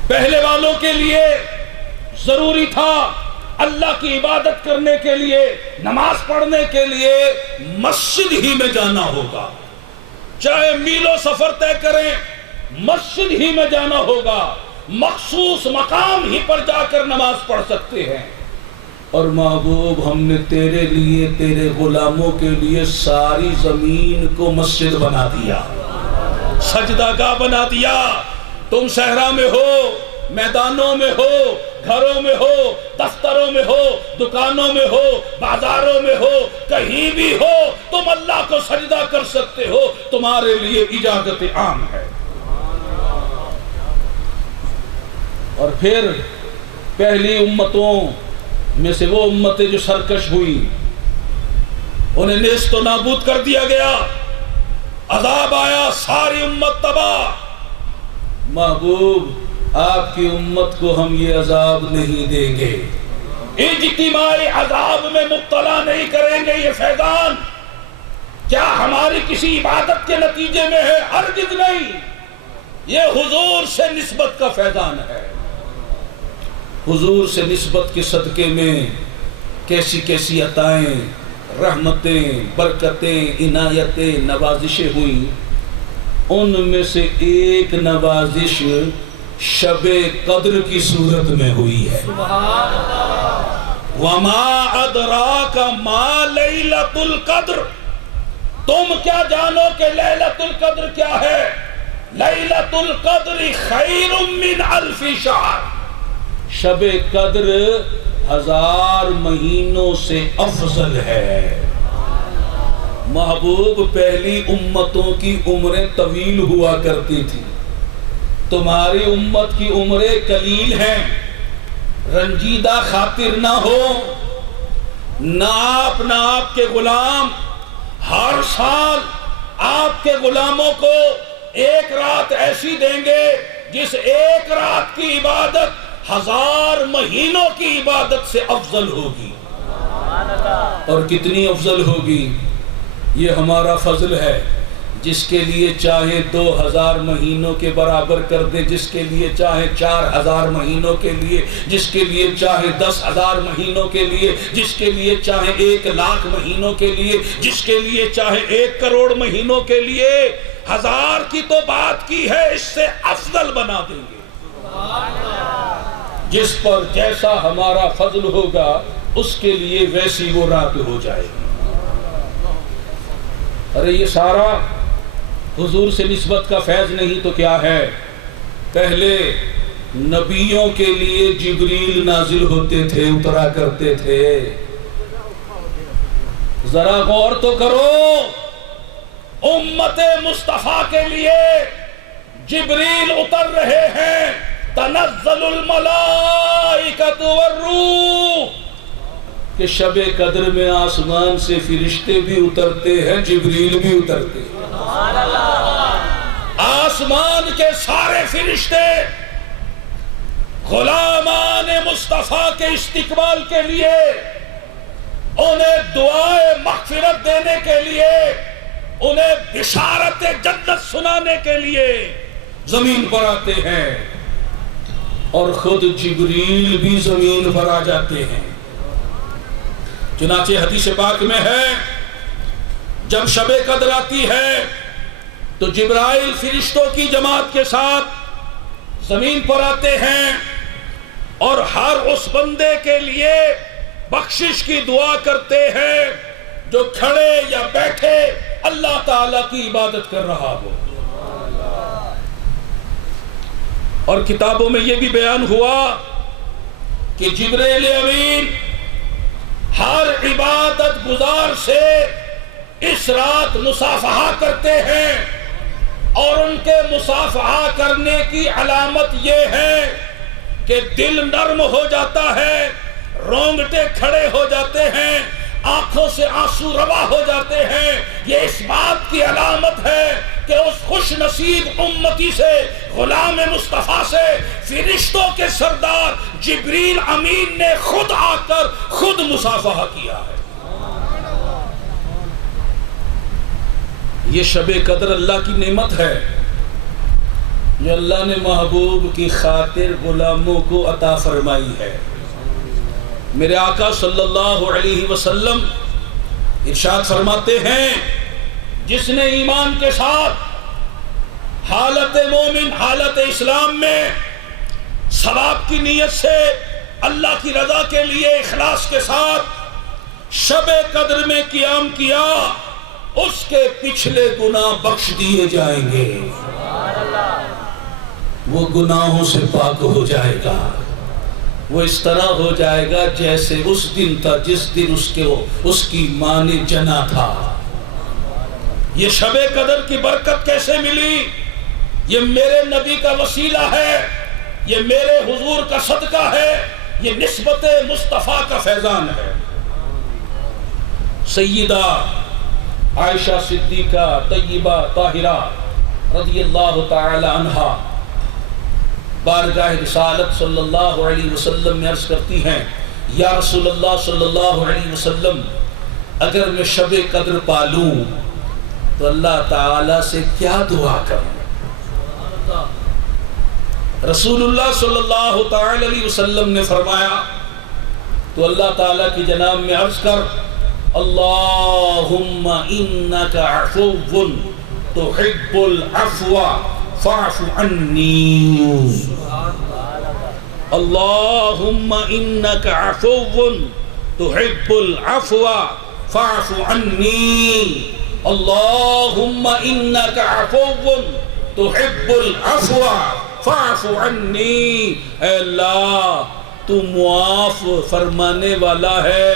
پہلے والوں کے لیے ضروری تھا اللہ کی عبادت کرنے کے لیے، نماز پڑھنے کے لیے مسجد ہی میں جانا ہوگا، چاہے میلوں سفر طے کریں مسجد ہی میں جانا ہوگا، مخصوص مقام ہی پر جا کر نماز پڑھ سکتے ہیں۔ اور محبوب ہم نے تیرے لیے تیرے غلاموں کے لیے ساری زمین کو مسجد بنا دیا، سجدہ گاہ بنا دیا۔ تم صحرا میں ہو، میدانوں میں ہو، گھروں میں ہو، دفتروں میں ہو، دکانوں میں ہو، بازاروں میں ہو، کہیں بھی ہو، تم اللہ کو سجدہ کر سکتے ہو، تمہارے لیے اجازت عام ہے۔ اور پھر پہلی امتوں میں سے وہ امتیں جو سرکش ہوئی، انہیں نیست و نابود کر دیا گیا، عذاب آیا، ساری امت تباہ۔ محبوب آپ کی امت کو ہم یہ عذاب نہیں دیں گے، اجتماعی عذاب میں مبتلا نہیں کریں گے۔ یہ فیضان کیا ہماری کسی عبادت کے نتیجے میں ہے؟ ہرگز نہیں، یہ حضور سے نسبت کا فیضان ہے۔ حضور سے نسبت کے صدقے میں کیسی کیسی عطائیں، رحمتیں، برکتیں، عنایتیں، نوازشیں ہوئیں۔ ان میں سے ایک نوازش شب قدر کی صورت میں ہوئی ہے۔ وَمَا أَدْرَاكَ مَا لَيْلَةُ الْقَدْرِ، تم کیا جانو کہ لیلۃ القدر کیا ہے؟ لیلۃ القدر خیر من الف شہر، شب قدر 1000 مہینوں سے افضل ہے۔ محبوب پہلی امتوں کی عمریں طویل ہوا کرتی تھی، تمہاری امت کی عمریں قلیل ہیں۔ رنجیدہ خاطر نہ ہو، نہ آپ کے غلام ہر سال آپ کے غلاموں کو ایک رات ایسی دیں گے جس ایک رات کی عبادت 1000 مہینوں کی عبادت سے افضل ہوگی۔ اور کتنی افضل ہوگی؟ یہ ہمارا فضل ہے۔ جس کے لیے چاہے 2000 مہینوں کے برابر کر دے، جس کے لیے چاہے 4000 مہینوں کے لیے، جس کے لیے چاہے 10,000 مہینوں کے لیے، جس کے لیے چاہے 1,00,000 مہینوں کے لیے، جس کے لیے چاہے 1 کروڑ مہینوں کے لیے۔ 1000 کی تو بات کی ہے، اس سے افضل بنا دیں گے۔ جس پر جیسا ہمارا فضل ہوگا اس کے لیے ویسی وہ رات ہو جائے گی۔ ارے یہ سارا حضور سے نسبت کا فیض نہیں تو کیا ہے؟ پہلے نبیوں کے لیے جبریل نازل ہوتے تھے، اترا کرتے تھے۔ ذرا غور تو کرو، امت مصطفیٰ کے لیے جبریل اتر رہے ہیں، تنزل الملائکۃ والروح، کہ شب قدر میں آسمان سے فرشتے بھی اترتے ہیں، جبریل بھی اترتے ہیں۔ آسمان کے سارے فرشتے غلامان مصطفیٰ کے استقبال کے لیے، انہیں دعائے مغفرت دینے کے لیے انہیں بشارت جنت سنانے کے لیے زمین پر آتے ہیں، اور خود جبریل بھی زمین پر آ جاتے ہیں۔ چنانچہ حدیث پاک میں ہے جب شب قدر آتی ہے تو جبرائیل فرشتوں کی جماعت کے ساتھ زمین پر آتے ہیں اور ہر اس بندے کے لیے بخشش کی دعا کرتے ہیں جو کھڑے یا بیٹھے اللہ تعالیٰ کی عبادت کر رہا ہو۔ اور کتابوں میں یہ بھی بیان ہوا کہ جبرائیل امین ہر عبادت گزار سے اس رات مصافحہ کرتے ہیں، اور ان کے مصافحہ کرنے کی علامت یہ ہے کہ دل نرم ہو جاتا ہے، رونگٹے کھڑے ہو جاتے ہیں، آنکھوں سے آنسو روا ہو جاتے ہیں۔ یہ اس بات کی علامت ہے کہ اس خوش نصیب امتی سے، غلام مصطفیٰ سے، فرشتوں کے سردار جبریل امین نے خود آ کر خود مصافحہ کیا ہے۔ یہ شب قدر اللہ کی نعمت ہے جو اللہ نے محبوب کی خاطر غلاموں کو عطا فرمائی ہے۔ میرے آقا صلی اللہ علیہ وسلم ارشاد فرماتے ہیں جس نے ایمان کے ساتھ حالت مومن، حالت اسلام میں ثواب کی نیت سے اللہ کی رضا کے لیے اخلاص کے ساتھ شب قدر میں قیام کیا، اس کے پچھلے گناہ بخش دیے جائیں گے، وہ گناہوں سے پاک ہو جائے گا، وہ اس طرح ہو جائے گا جیسے اس دن تھا جس دن اس کی ماں نے جنا تھا۔ یہ شب قدر کی برکت کیسے ملی؟ یہ میرے نبی کا وسیلہ ہے، یہ میرے حضور کا صدقہ ہے، یہ نسبت مصطفیٰ کا فیضان ہے۔ سیدہ عائشہ صدیقہ طیبہ طاہرہ رضی اللہ تعالی عنہا بارگاہ رسالت صلی اللہ علیہ وسلم میں عرض کرتی ہیں یا رسول اللہ صلی اللہ علیہ وسلم، اگر میں شب قدر پالوں تو اللہ تعالیٰ سے کیا دعا کروں؟ رسول اللہ صلی اللہ تعالی علیہ وسلم نے فرمایا تو اللہ تعالیٰ کی جناب میں عرض کر اللہم انک عفو تحب العفو فاعف عنی، اللہم انک عفو تحب العفو فاعف عنی، اللہم انک عفو تحب العفو فاعف عنی۔ اے اللہ تو معاف فرمانے والا ہے،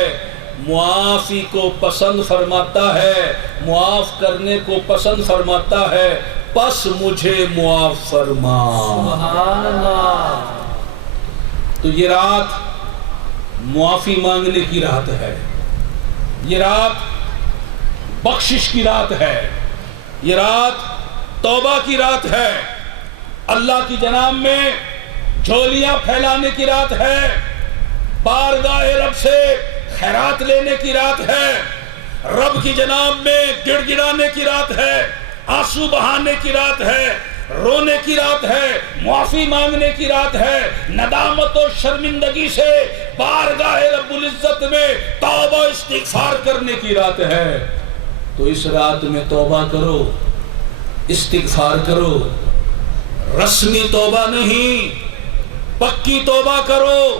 معافی کو پسند فرماتا ہے، معاف کرنے کو پسند فرماتا ہے، پس مجھے معاف فرما۔ سبحان اللہ۔ تو یہ رات معافی مانگنے کی رات ہے، یہ رات بخشش کی رات ہے، یہ رات توبہ کی رات ہے، اللہ کی جناب میں جھولیاں پھیلانے کی رات ہے، بارگاہ رب سے خیرات لینے کی رات ہے، رب کی جناب میں گڑ گڑانے کی رات ہے، آنسو بہانے کی رات ہے، رونے کی رات ہے، معافی مانگنے کی رات ہے، ندامت و شرمندگی سے بارگاہ رب العزت میں توبہ استغفار کرنے کی رات ہے۔ تو اس رات میں توبہ کرو، استغفار کرو، رسمی توبہ نہیں، پکی توبہ کرو،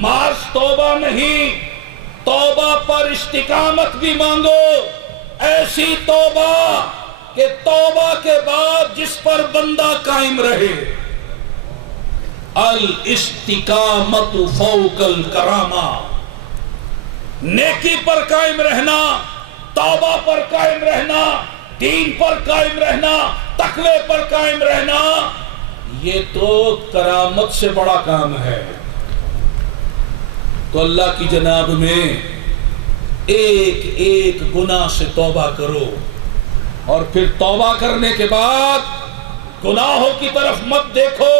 مارس توبہ نہیں، توبہ پر استقامت بھی مانگو، ایسی توبہ کہ توبہ کے بعد جس پر بندہ قائم رہے۔ الاستقامت فوق الکرامہ، نیکی پر قائم رہنا، توبہ پر قائم رہنا، دین پر قائم رہنا، تقوی پر قائم رہنا، یہ تو کرامت سے بڑا کام ہے۔ تو اللہ کی جناب میں ایک ایک گناہ سے توبہ کرو، اور پھر توبہ کرنے کے بعد گناہوں کی طرف مت دیکھو،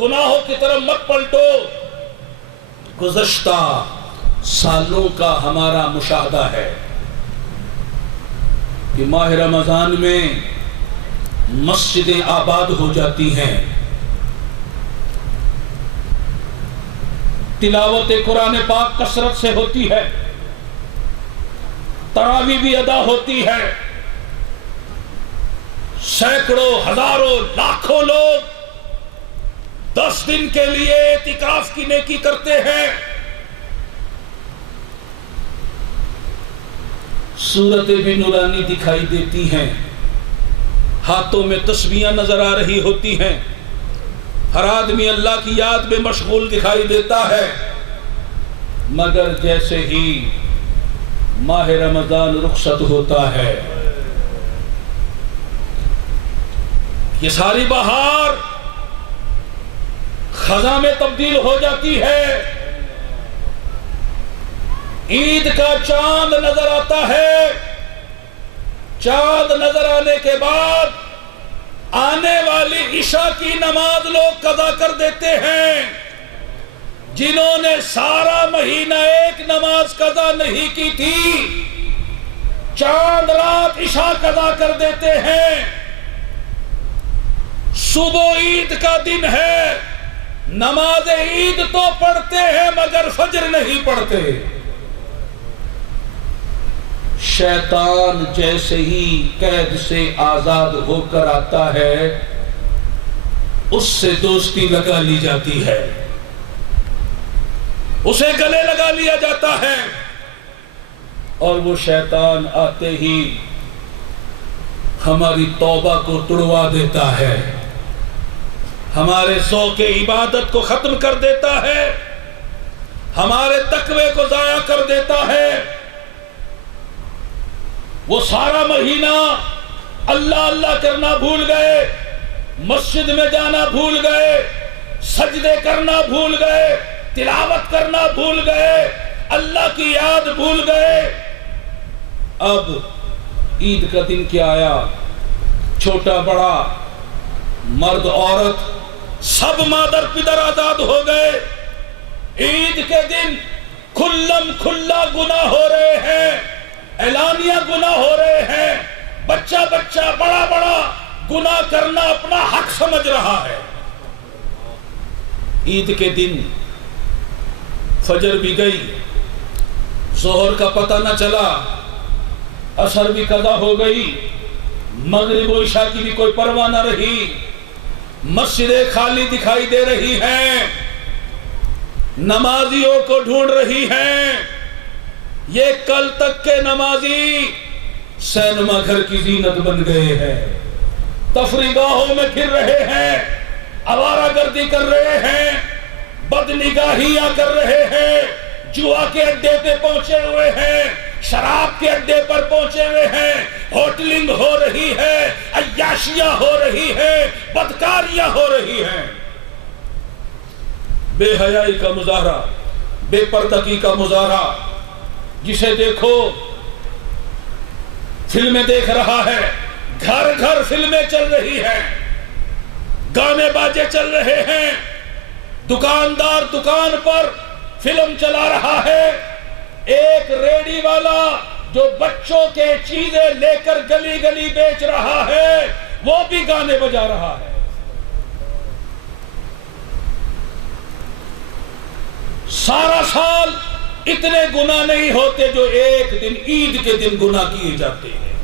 گناہوں کی طرف مت پلٹو۔ گزشتہ سالوں کا ہمارا مشاہدہ ہے کہ ماہ رمضان میں مسجدیں آباد ہو جاتی ہیں، تلاوت قرآن پاک کثرت سے ہوتی ہے، تراویح بھی ادا ہوتی ہے، سینکڑوں ہزاروں لاکھوں لوگ 10 دن کے لیے اعتکاف کی نیکی کرتے ہیں۔ صورتیں بھی نورانی دکھائی دیتی ہیں، ہاتھوں میں تسبیحاں نظر آ رہی ہوتی ہیں، ہر آدمی اللہ کی یاد میں مشغول دکھائی دیتا ہے، مگر جیسے ہی ماہ رمضان رخصت ہوتا ہے یہ ساری بہار خزاں میں تبدیل ہو جاتی ہے، عید کا چاند نظر آتا ہے، چاند نظر آنے کے بعد آنے والی عشاء کی نماز لوگ قضا کر دیتے ہیں، جنہوں نے سارا مہینہ ایک نماز قضا نہیں کی تھی چاند رات عشاء قضا کر دیتے ہیں۔ صبح عید کا دن ہے، نماز عید تو پڑھتے ہیں مگر فجر نہیں پڑھتے۔ شیطان جیسے ہی قید سے آزاد ہو کر آتا ہے اس سے دوستی لگا لی جاتی ہے، اسے گلے لگا لیا جاتا ہے، اور وہ شیطان آتے ہی ہماری توبہ کو توڑوا دیتا ہے، ہمارے ذوق عبادت کو ختم کر دیتا ہے، ہمارے تقوی کو ضائع کر دیتا ہے۔ وہ سارا مہینہ اللہ اللہ کرنا بھول گئے، مسجد میں جانا بھول گئے، سجدے کرنا بھول گئے، تلاوت کرنا بھول گئے، اللہ کی یاد بھول گئے۔ اب عید کا دن کیا آیا، چھوٹا بڑا مرد عورت سب مادر پدر آزاد ہو گئے۔ عید کے دن کھلم کھلا گناہ ہو رہے ہیں، اعلانیہ گناہ ہو رہے ہیں، بچہ بچہ بڑا بڑا گناہ کرنا اپنا حق سمجھ رہا ہے۔ عید کے دن فجر بھی گئی، ظہر کا پتہ نہ چلا، عصر بھی قضا ہو گئی، مغرب و عشاء کی بھی کوئی پرواہ نہ رہی، مسجدیں خالی دکھائی دے رہی ہیں، نمازیوں کو ڈھونڈ رہی ہیں۔ یہ کل تک کے نمازی سینما گھر کی زینت بن گئے ہیں، تفریح گاہوں میں پھر رہے ہیں، آوارہ گردی کر رہے ہیں، بدنگاہیاں کر رہے ہیں، جوا کے اڈے پہ پہنچے ہوئے ہیں، شراب کے اڈے پر پہنچے ہوئے ہیں، ہوٹلنگ ہو رہی ہے، عیاشیاں ہو رہی ہیں، بدکاریاں ہو رہی ہیں۔ بے حیائی کا مظاہرہ، بے پردگی کا مظاہرہ، جسے دیکھو فلمیں دیکھ رہا ہے، گھر گھر فلمیں چل رہی ہیں، گانے باجے چل رہے ہیں، دکاندار دکان پر فلم چلا رہا ہے، ایک ریڈی والا جو بچوں کے چیزیں لے کر گلی گلی بیچ رہا ہے وہ بھی گانے بجا رہا ہے۔ سارا سال اتنے گناہ نہیں ہوتے جو ایک دن عید کے دن گناہ کیے جاتے ہیں۔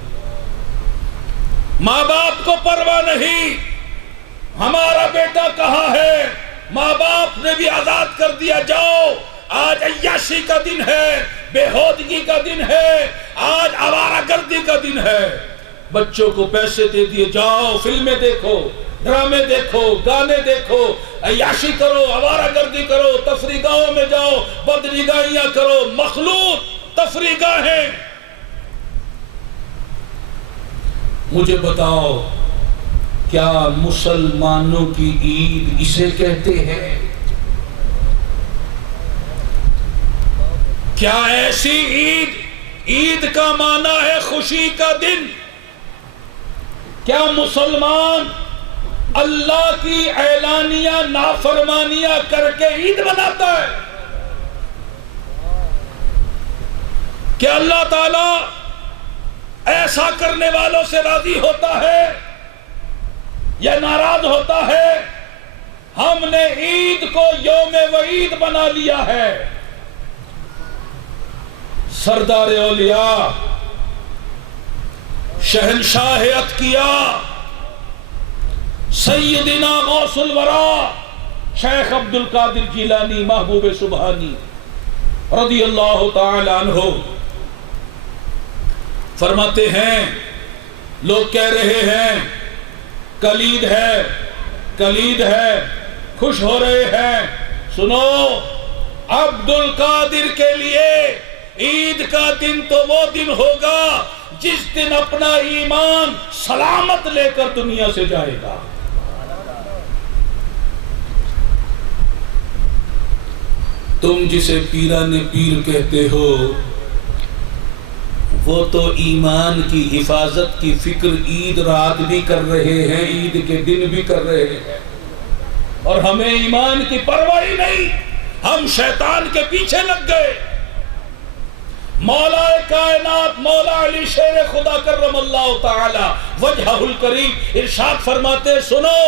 ماں باپ کو پرواہ نہیں ہمارا بیٹا کہاں ہے، ماں باپ نے بھی آزاد کر دیا، جاؤ آج عیاشی کا دن ہے، بے ہودگی کا دن ہے، آج آوارہ گردی کا دن ہے۔ بچوں کو پیسے دے دیے، جاؤ فلمیں دیکھو، ڈرامے دیکھو، گانے دیکھو، عیاشی کرو، آوارہ گردی کرو، تفریح گاہوں میں جاؤ، بدنگاہیاں کرو، مخلوط تفریح گاہیں۔ مجھے بتاؤ کیا مسلمانوں کی عید اسے کہتے ہیں؟ کیا ایسی عید کا معنی ہے خوشی کا دن؟ کیا مسلمان اللہ کی اعلانیہ نافرمانیاں کر کے عید مناتا ہے؟ کیا اللہ تعالی ایسا کرنے والوں سے راضی ہوتا ہے یا ناراض ہوتا ہے؟ ہم نے عید کو یوم وعید بنا لیا ہے۔ سردار اولیاء، شہنشاہ اتقیا، سیدنا غوث الورا شیخ عبد القادر جیلانی محبوب سبحانی رضی اللہ تعالی عنہ فرماتے ہیں، لوگ کہہ رہے ہیں کلید ہے، کلید ہے، خوش ہو رہے ہیں۔ سنو، عبد القادر کے لیے عید کا دن تو وہ دن ہوگا جس دن اپنا ایمان سلامت لے کر دنیا سے جائے گا۔ تم جسے پیران پیر کہتے ہو، وہ تو ایمان کی حفاظت کی فکر عید رات بھی کر رہے ہیں، عید کے دن بھی کر رہے ہیں، اور ہمیں ایمان کی پرواہ ہی نہیں، ہم شیطان کے پیچھے لگ گئے۔ مولا کائنات مولا علی شیر خدا کرم اللہ تعالی وجہہ الکریم ارشاد فرماتے، سنو،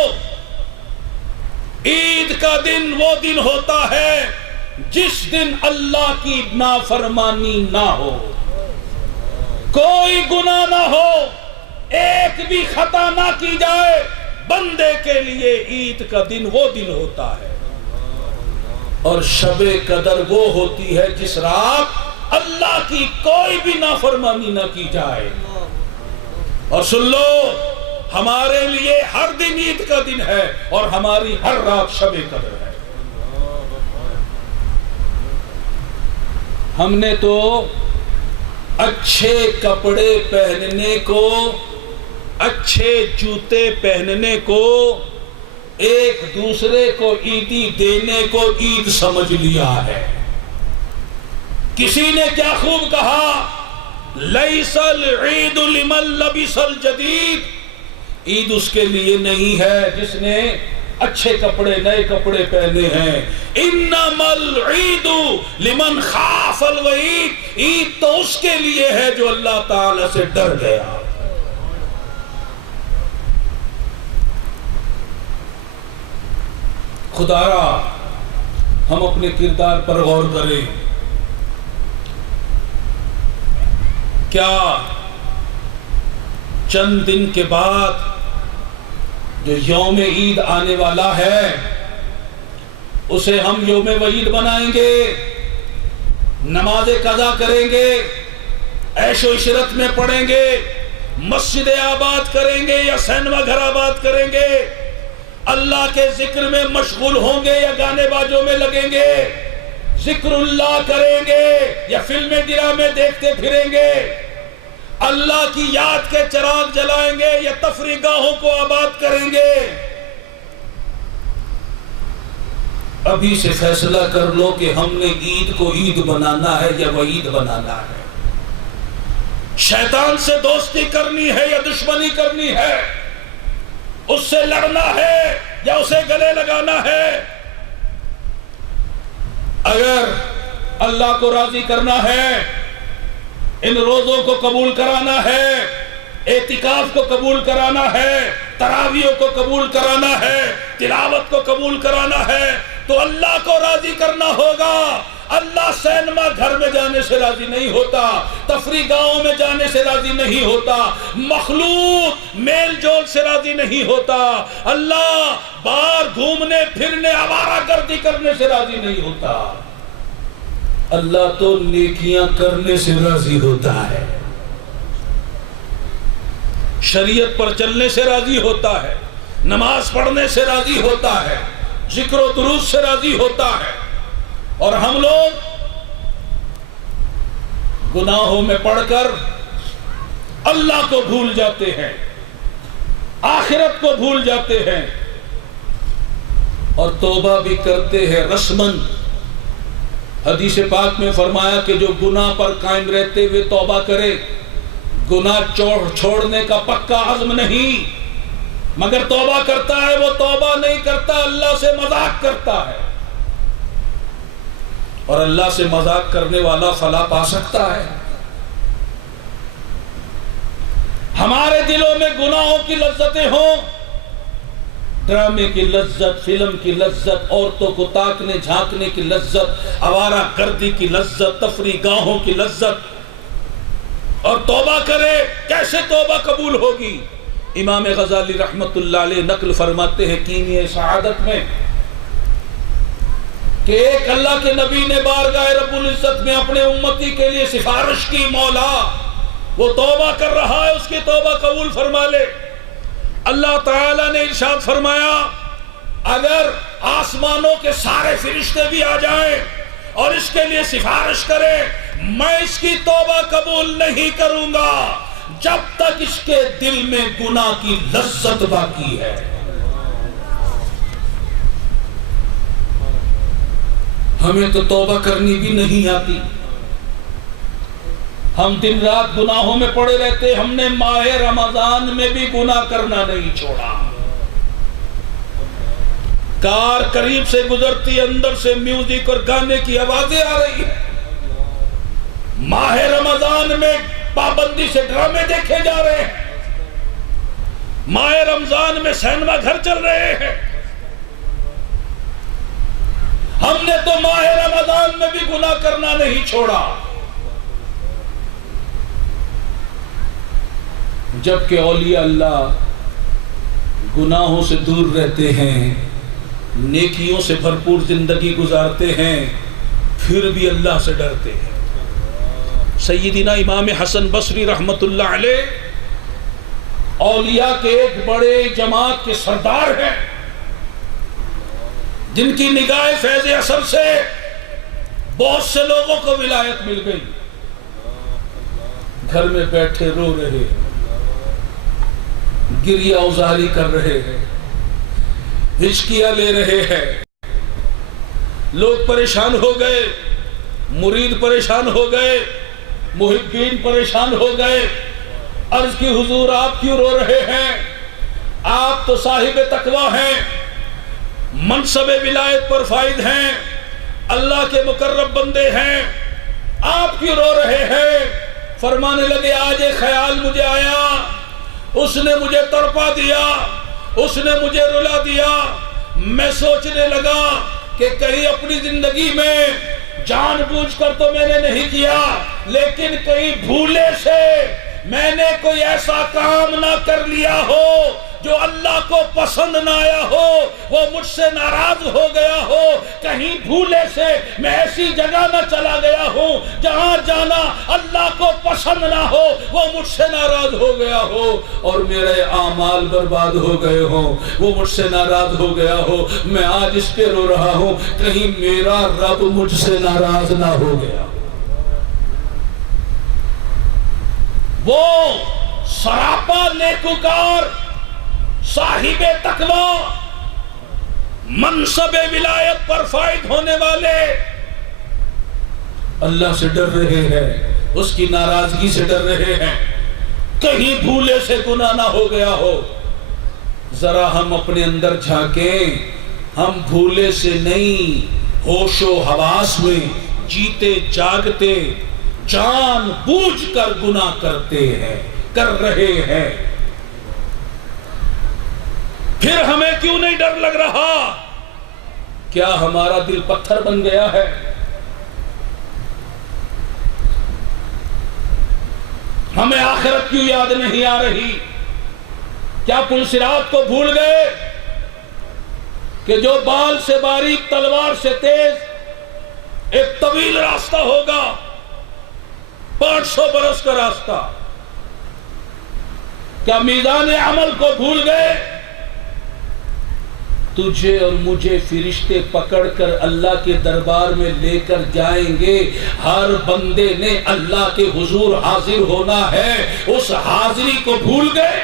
عید کا دن وہ دن ہوتا ہے جس دن اللہ کی نافرمانی نہ ہو، کوئی گناہ نہ ہو، ایک بھی خطا نہ کی جائے۔ بندے کے لیے عید کا دن وہ دن ہوتا ہے، اور شب قدر وہ ہوتی ہے جس رات اللہ کی کوئی بھی نافرمانی نہ کی جائے۔ اور سن لو، ہمارے لیے ہر دن عید کا دن ہے اور ہماری ہر رات شب قدر ہے۔ ہم نے تو اچھے کپڑے پہننے کو، اچھے جوتے پہننے کو، ایک دوسرے کو عیدی دینے کو عید سمجھ لیا ہے۔ کسی نے کیا خوب کہا، لیس العید لمن لبس الجدید، عید اس کے لیے نہیں ہے جس نے اچھے کپڑے نئے کپڑے پہنے ہیں، انما العید لمن خاف الوعید، عید تو اس کے لیے ہے جو اللہ تعالی سے ڈر گیا۔ خدایا ہم اپنے کردار پر غور کریں، کیا چند دن کے بعد جو یوم عید آنے والا ہے اسے ہم یوم وعید بنائیں گے، نماز قضا کریں گے، عیش و عشرت میں پڑھیں گے، مسجد آباد کریں گے یا سینما گھر آباد کریں گے، اللہ کے ذکر میں مشغول ہوں گے یا گانے باجوں میں لگیں گے، ذکر اللہ کریں گے یا فلمیں ڈرامے دیکھتے پھریں گے، اللہ کی یاد کے چراغ جلائیں گے یا تفریح گاہوں کو آباد کریں گے؟ ابھی سے فیصلہ کر لو کہ ہم نے عید کو عید بنانا ہے یا وعید بنانا ہے، شیطان سے دوستی کرنی ہے یا دشمنی کرنی ہے، اس سے لڑنا ہے یا اسے گلے لگانا ہے۔ اگر اللہ کو راضی کرنا ہے، ان روزوں کو قبول کرانا ہے، اعتکاف کو قبول کرانا ہے، تراویح کو قبول کرانا ہے، تلاوت کو قبول کرانا ہے، تو اللہ کو راضی کرنا ہوگا۔ اللہ سینما گھر میں جانے سے راضی نہیں ہوتا، تفریح گاہوں میں جانے سے راضی نہیں ہوتا، مخلوق میل جول سے راضی نہیں ہوتا، اللہ باہر گھومنے پھرنے آوارہ گردی کرنے سے راضی نہیں ہوتا، اللہ تو نیکیاں کرنے سے راضی ہوتا ہے، شریعت پر چلنے سے راضی ہوتا ہے، نماز پڑھنے سے راضی ہوتا ہے، ذکر و درود سے راضی ہوتا ہے۔ اور ہم لوگ گناہوں میں پڑھ کر اللہ کو بھول جاتے ہیں، آخرت کو بھول جاتے ہیں، اور توبہ بھی کرتے ہیں رسمن۔ حدیث پاک میں فرمایا کہ جو گناہ پر قائم رہتے ہوئے توبہ کرے، گناہ چھوڑنے کا پکا عزم نہیں، مگر توبہ کرتا ہے، وہ توبہ نہیں کرتا، اللہ سے مذاق کرتا ہے، اور اللہ سے مذاق کرنے والا فلاح پا سکتا ہے؟ ہمارے دلوں میں گناہوں کی لذتیں ہوں، ڈرامے کی لذت، فلم کی لذت، عورتوں کو تاکنے جھانکنے کی لذت، آوارہ گردی کی لذت، تفریح گاہوں کی لذت، اور توبہ کرے، کیسے توبہ قبول ہوگی؟ امام غزالی رحمت اللہ علیہ نقل فرماتے ہیں کیمیہ سعادت میں کہ ایک اللہ کے نبی نے بارگاہ رب العزت میں اپنے امتی کے لیے سفارش کی، مولا وہ توبہ کر رہا ہے، اس کی توبہ قبول فرما لے۔ اللہ تعالیٰ نے ارشاد فرمایا اگر آسمانوں کے سارے فرشتے بھی آ جائیں اور اس کے لیے سفارش کرے، میں اس کی توبہ قبول نہیں کروں گا جب تک اس کے دل میں گناہ کی لذت باقی ہے۔ ہمیں تو توبہ کرنی بھی نہیں آتی، ہم دن رات گناہوں میں پڑے رہتے۔ ہم نے ماہ رمضان میں بھی گناہ کرنا نہیں چھوڑا۔ کار قریب سے گزرتی، اندر سے میوزک اور گانے کی آوازیں آ رہی ہیں، ماہ رمضان میں پابندی سے ڈرامے دیکھے جا رہے ہیں، ماہ رمضان میں سینما گھر چل رہے ہیں۔ ہم نے تو ماہ رمضان میں بھی گناہ کرنا نہیں چھوڑا، جبکہ اولیاء اللہ گناہوں سے دور رہتے ہیں، نیکیوں سے بھرپور زندگی گزارتے ہیں، پھر بھی اللہ سے ڈرتے ہیں۔ سیدنا امام حسن بصری رحمت اللہ علیہ اولیاء کے ایک بڑے جماعت کے سردار ہیں، جن کی نگاہ فیض اثر سے بہت سے لوگوں کو ولایت مل گئی، گھر میں بیٹھے رو رہے ہیں، گریہ اوزاری کر رہے ہیں، ہچکیاں لے رہے ہیں، لوگ پریشان ہو گئے، مرید پریشان ہو گئے، محبین پریشان ہو گئے، عرض کی حضور آپ کیوں رو رہے ہیں؟ آپ تو صاحب تقویٰ ہیں، منصب ولایت پر فائد ہیں، اللہ کے مقرب بندے ہیں، آپ کیوں رو رہے ہیں؟ فرمانے لگے آج ایک خیال مجھے آیا، اس نے مجھے تڑپا دیا، اس نے مجھے رلا دیا۔ میں سوچنے لگا کہ کہیں اپنی زندگی میں جان بوجھ کر تو میں نے نہیں کیا، لیکن کہیں بھولے سے میں نے کوئی ایسا کام نہ کر لیا ہو جو اللہ کو پسند نہ آیا ہو، وہ مجھ سے ناراض ہو گیا ہو، کہیں بھولے سے میں ایسی جگہ نہ چلا گیا ہوں جہاں جانا اللہ کو پسند نہ ہو، وہ مجھ سے ناراض ہو گیا ہو اور میرے اعمال برباد ہو گئے ہوں، وہ مجھ سے ناراض ہو گیا ہو۔ میں آج اس پہ رو رہا ہوں کہیں میرا رب مجھ سے ناراض نہ ہو گیا۔ وہ سراپا نیکوکار، صاحب تقویٰ، منصب ولایت پر فائد ہونے والے اللہ سے ڈر رہے ہیں، اس کی ناراضگی سے ڈر رہے ہیں، کہیں بھولے سے گناہ نہ ہو گیا ہو۔ ذرا ہم اپنے اندر جھانکیں، ہم بھولے سے نہیں، ہوش و حواس میں جیتے جاگتے جان بوجھ کر گناہ کرتے ہیں، کر رہے ہیں۔ پھر ہمیں کیوں نہیں ڈر لگ رہا؟ کیا ہمارا دل پتھر بن گیا ہے؟ ہمیں آخرت کیوں یاد نہیں آ رہی؟ کیا پل صراط کو بھول گئے کہ جو بال سے باریک تلوار سے تیز ایک طویل راستہ ہوگا، 500 برس کا راستہ؟ کیا میزان عمل کو بھول گئے؟ تجھے اور مجھے فرشتے پکڑ کر اللہ کے دربار میں لے کر جائیں گے، ہر بندے نے اللہ کے حضور حاضر ہونا ہے، اس حاضری کو بھول گئے؟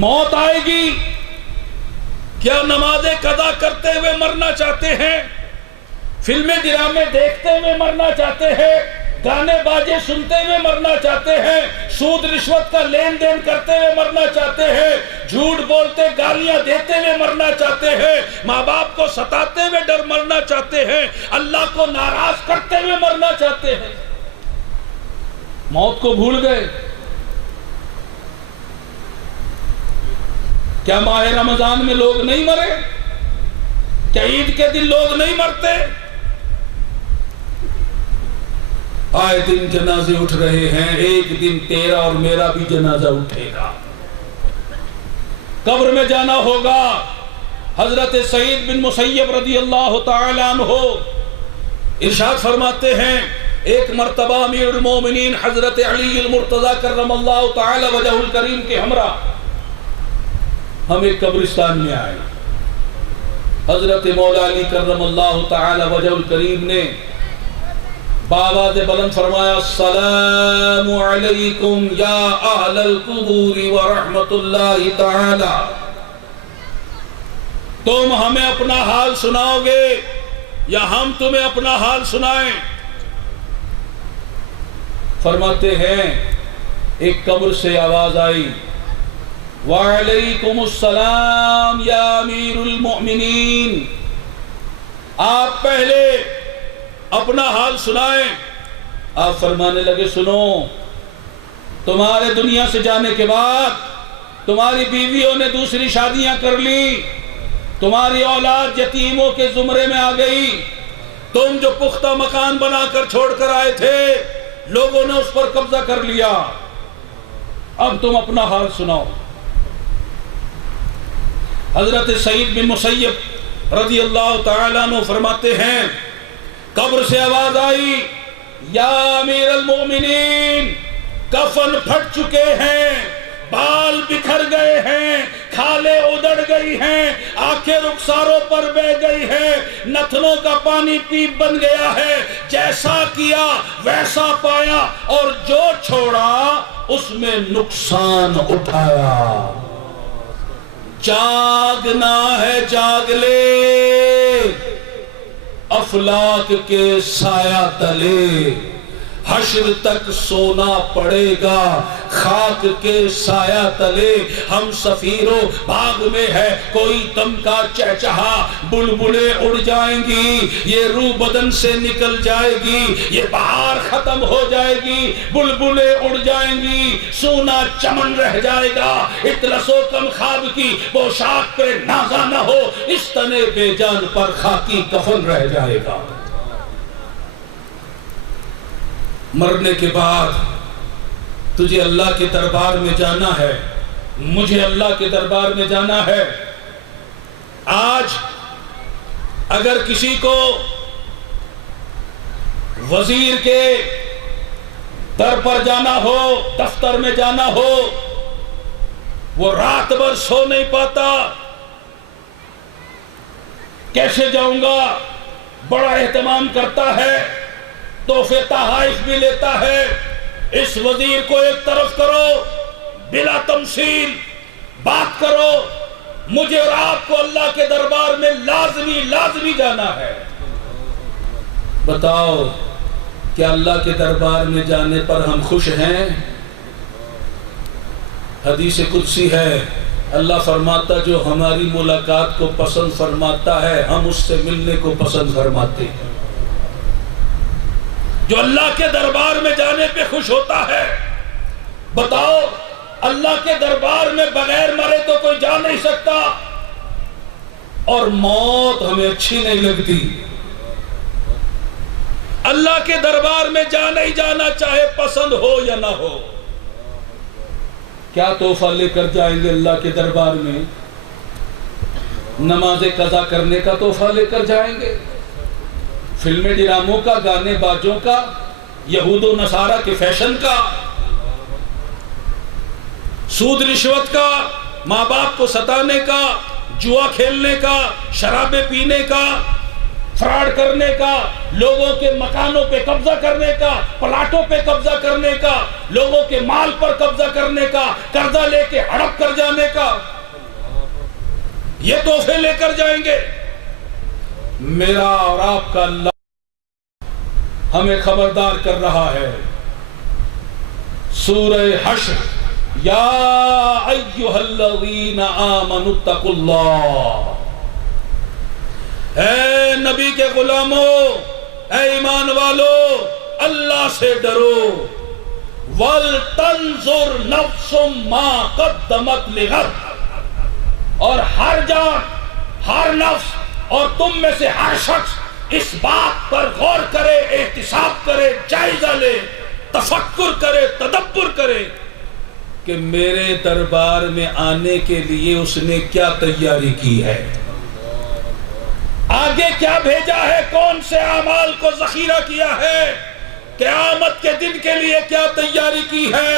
موت آئے گی، کیا نمازیں قضا کرتے ہوئے مرنا چاہتے ہیں؟ فلمیں ڈرامے دیکھتے ہوئے مرنا چاہتے ہیں؟ گانے باجے سنتے ہوئے مرنا چاہتے ہیں؟ سود رشوت کا لین دین کرتے ہوئے مرنا چاہتے ہیں؟ جھوٹ بولتے گالیاں دیتے ہوئے مرنا چاہتے ہیں؟ ماں باپ کو ستاتے ہوئے ڈر مرنا چاہتے ہیں؟ اللہ کو ناراض کرتے ہوئے مرنا چاہتے ہیں؟ موت کو بھول گئے؟ کیا ماہ رمضان میں لوگ نہیں مرے؟ کیا عید کے دن لوگ نہیں مرتے؟ آئے دن جنازے اٹھ رہے ہیں، ایک دن تیرا اور میرا بھی جنازہ اٹھے گا، قبر میں جانا ہوگا۔ حضرت سعید بن مسیب رضی اللہ تعالی عنہ ارشاد فرماتے ہیں، ایک مرتبہ امیر المومنین حضرت علی المرتضی کرم اللہ تعالی وجہ الکریم کے ہمراہ ہم ایک قبرستان میں آئے۔ حضرت مولا علی کرم اللہ تعالی وجہ الکریم نے بآواز بلند فرمایا، السلام علیکم یا اہل القبور ورحمت اللہ تعالی، تم ہمیں اپنا حال سناؤ گے یا ہم تمہیں اپنا حال سنائیں؟ فرماتے ہیں ایک قبر سے آواز آئی، وعلیکم السلام یا امیر المؤمنین، آپ پہلے اپنا حال سنائیں۔ آپ فرمانے لگے، سنو، تمہارے دنیا سے جانے کے بعد تمہاری بیویوں نے دوسری شادیاں کر لی، تمہاری اولاد یتیموں کے زمرے میں آ گئی، تم جو پختہ مکان بنا کر چھوڑ کر آئے تھے لوگوں نے اس پر قبضہ کر لیا، اب تم اپنا حال سناؤ۔ حضرت سعید بن مسیب رضی اللہ تعالیٰ عنہ فرماتے ہیں، قبر سے آواز آئی، یا امیر المؤمنین، کفن پھٹ چکے ہیں، بال بکھر گئے ہیں، کھالیں ادڑ گئی ہیں، آنکھیں رخساروں پر بہہ گئی ہیں، نتنوں کا پانی پیپ بن گیا ہے، جیسا کیا ویسا پایا، اور جو چھوڑا اس میں نقصان اٹھایا۔ جاگنا ہے جاگ لے، افلاک کے سایہ تلے، حشر تک سونا پڑے گا خاک کے سایہ تلے۔ ہم سفیروں باغ میں ہے کوئی دم کا چہچہا، بلبلیں اڑ جائیں گی، یہ روح بدن سے نکل جائے گی، یہ بہار ختم ہو جائے گی، بلبلیں اڑ جائیں گی، سونا چمن رہ جائے گا، اطلس و کم خواب کی پوشاک پہ نازا نہ ہو، اس تنے بے جان پر خاکی کفن رہ جائے گا۔ مرنے کے بعد تجھے اللہ کے دربار میں جانا ہے، مجھے اللہ کے دربار میں جانا ہے۔ آج اگر کسی کو وزیر کے در پر جانا ہو، دفتر میں جانا ہو، وہ رات بھر سو نہیں پاتا، کیسے جاؤں گا، بڑا اہتمام کرتا ہے، تحفے تحائف بھی لیتا ہے۔ اس وزیر کو ایک طرف کرو، بلا تمثیل بات کرو، مجھے اور آپ کو اللہ کے دربار میں لازمی جانا ہے۔ بتاؤ کیا اللہ کے دربار میں جانے پر ہم خوش ہیں؟ حدیث قدسی ہے، اللہ فرماتا جو ہماری ملاقات کو پسند فرماتا ہے ہم اس سے ملنے کو پسند فرماتے ہیں۔ جو اللہ کے دربار میں جانے پہ خوش ہوتا ہے، بتاؤ اللہ کے دربار میں بغیر مرے تو کوئی جا نہیں سکتا، اور موت ہمیں اچھی نہیں لگتی۔ اللہ کے دربار میں جانا ہی جانا، چاہے پسند ہو یا نہ ہو۔ کیا تحفہ لے کر جائیں گے اللہ کے دربار میں؟ نماز قضا کرنے کا تحفہ لے کر جائیں گے، فلمیں ڈراموں کا، گانے باجوں کا، یہود و نصارہ کے فیشن کا، سود رشوت کا، ماں باپ کو ستانے کا، جوا کھیلنے کا، شرابیں پینے کا، فراڈ کرنے کا، لوگوں کے مکانوں پہ قبضہ کرنے کا، پلاٹوں پہ قبضہ کرنے کا، لوگوں کے مال پر قبضہ کرنے کا، قرضہ لے کے ہڑپ کر جانے کا، یہ تحفے لے کر جائیں گے؟ میرا اور آپ کا اللہ ہمیں خبردار کر رہا ہے۔ سورہ حشر، یا ایھا الذین آمنوا اتقوا اللہ، اے نبی کے غلاموں، اے ایمان والو، اللہ سے ڈرو۔ وَلْتَنْظُرْ نَفْسٌ مَا قَدَّمَتْ لِغَدٍ، اور ہر جان، ہر نفس اور تم میں سے ہر شخص اس بات پر غور کرے، احتساب کرے، جائزہ لے، تفکر کرے، تدبر کرے کہ میرے دربار میں آنے کے لیے اس نے کیا تیاری کی ہے، آگے کیا بھیجا ہے، کون سے اعمال کو ذخیرہ کیا ہے، قیامت کے دن کے لیے کیا تیاری کی ہے۔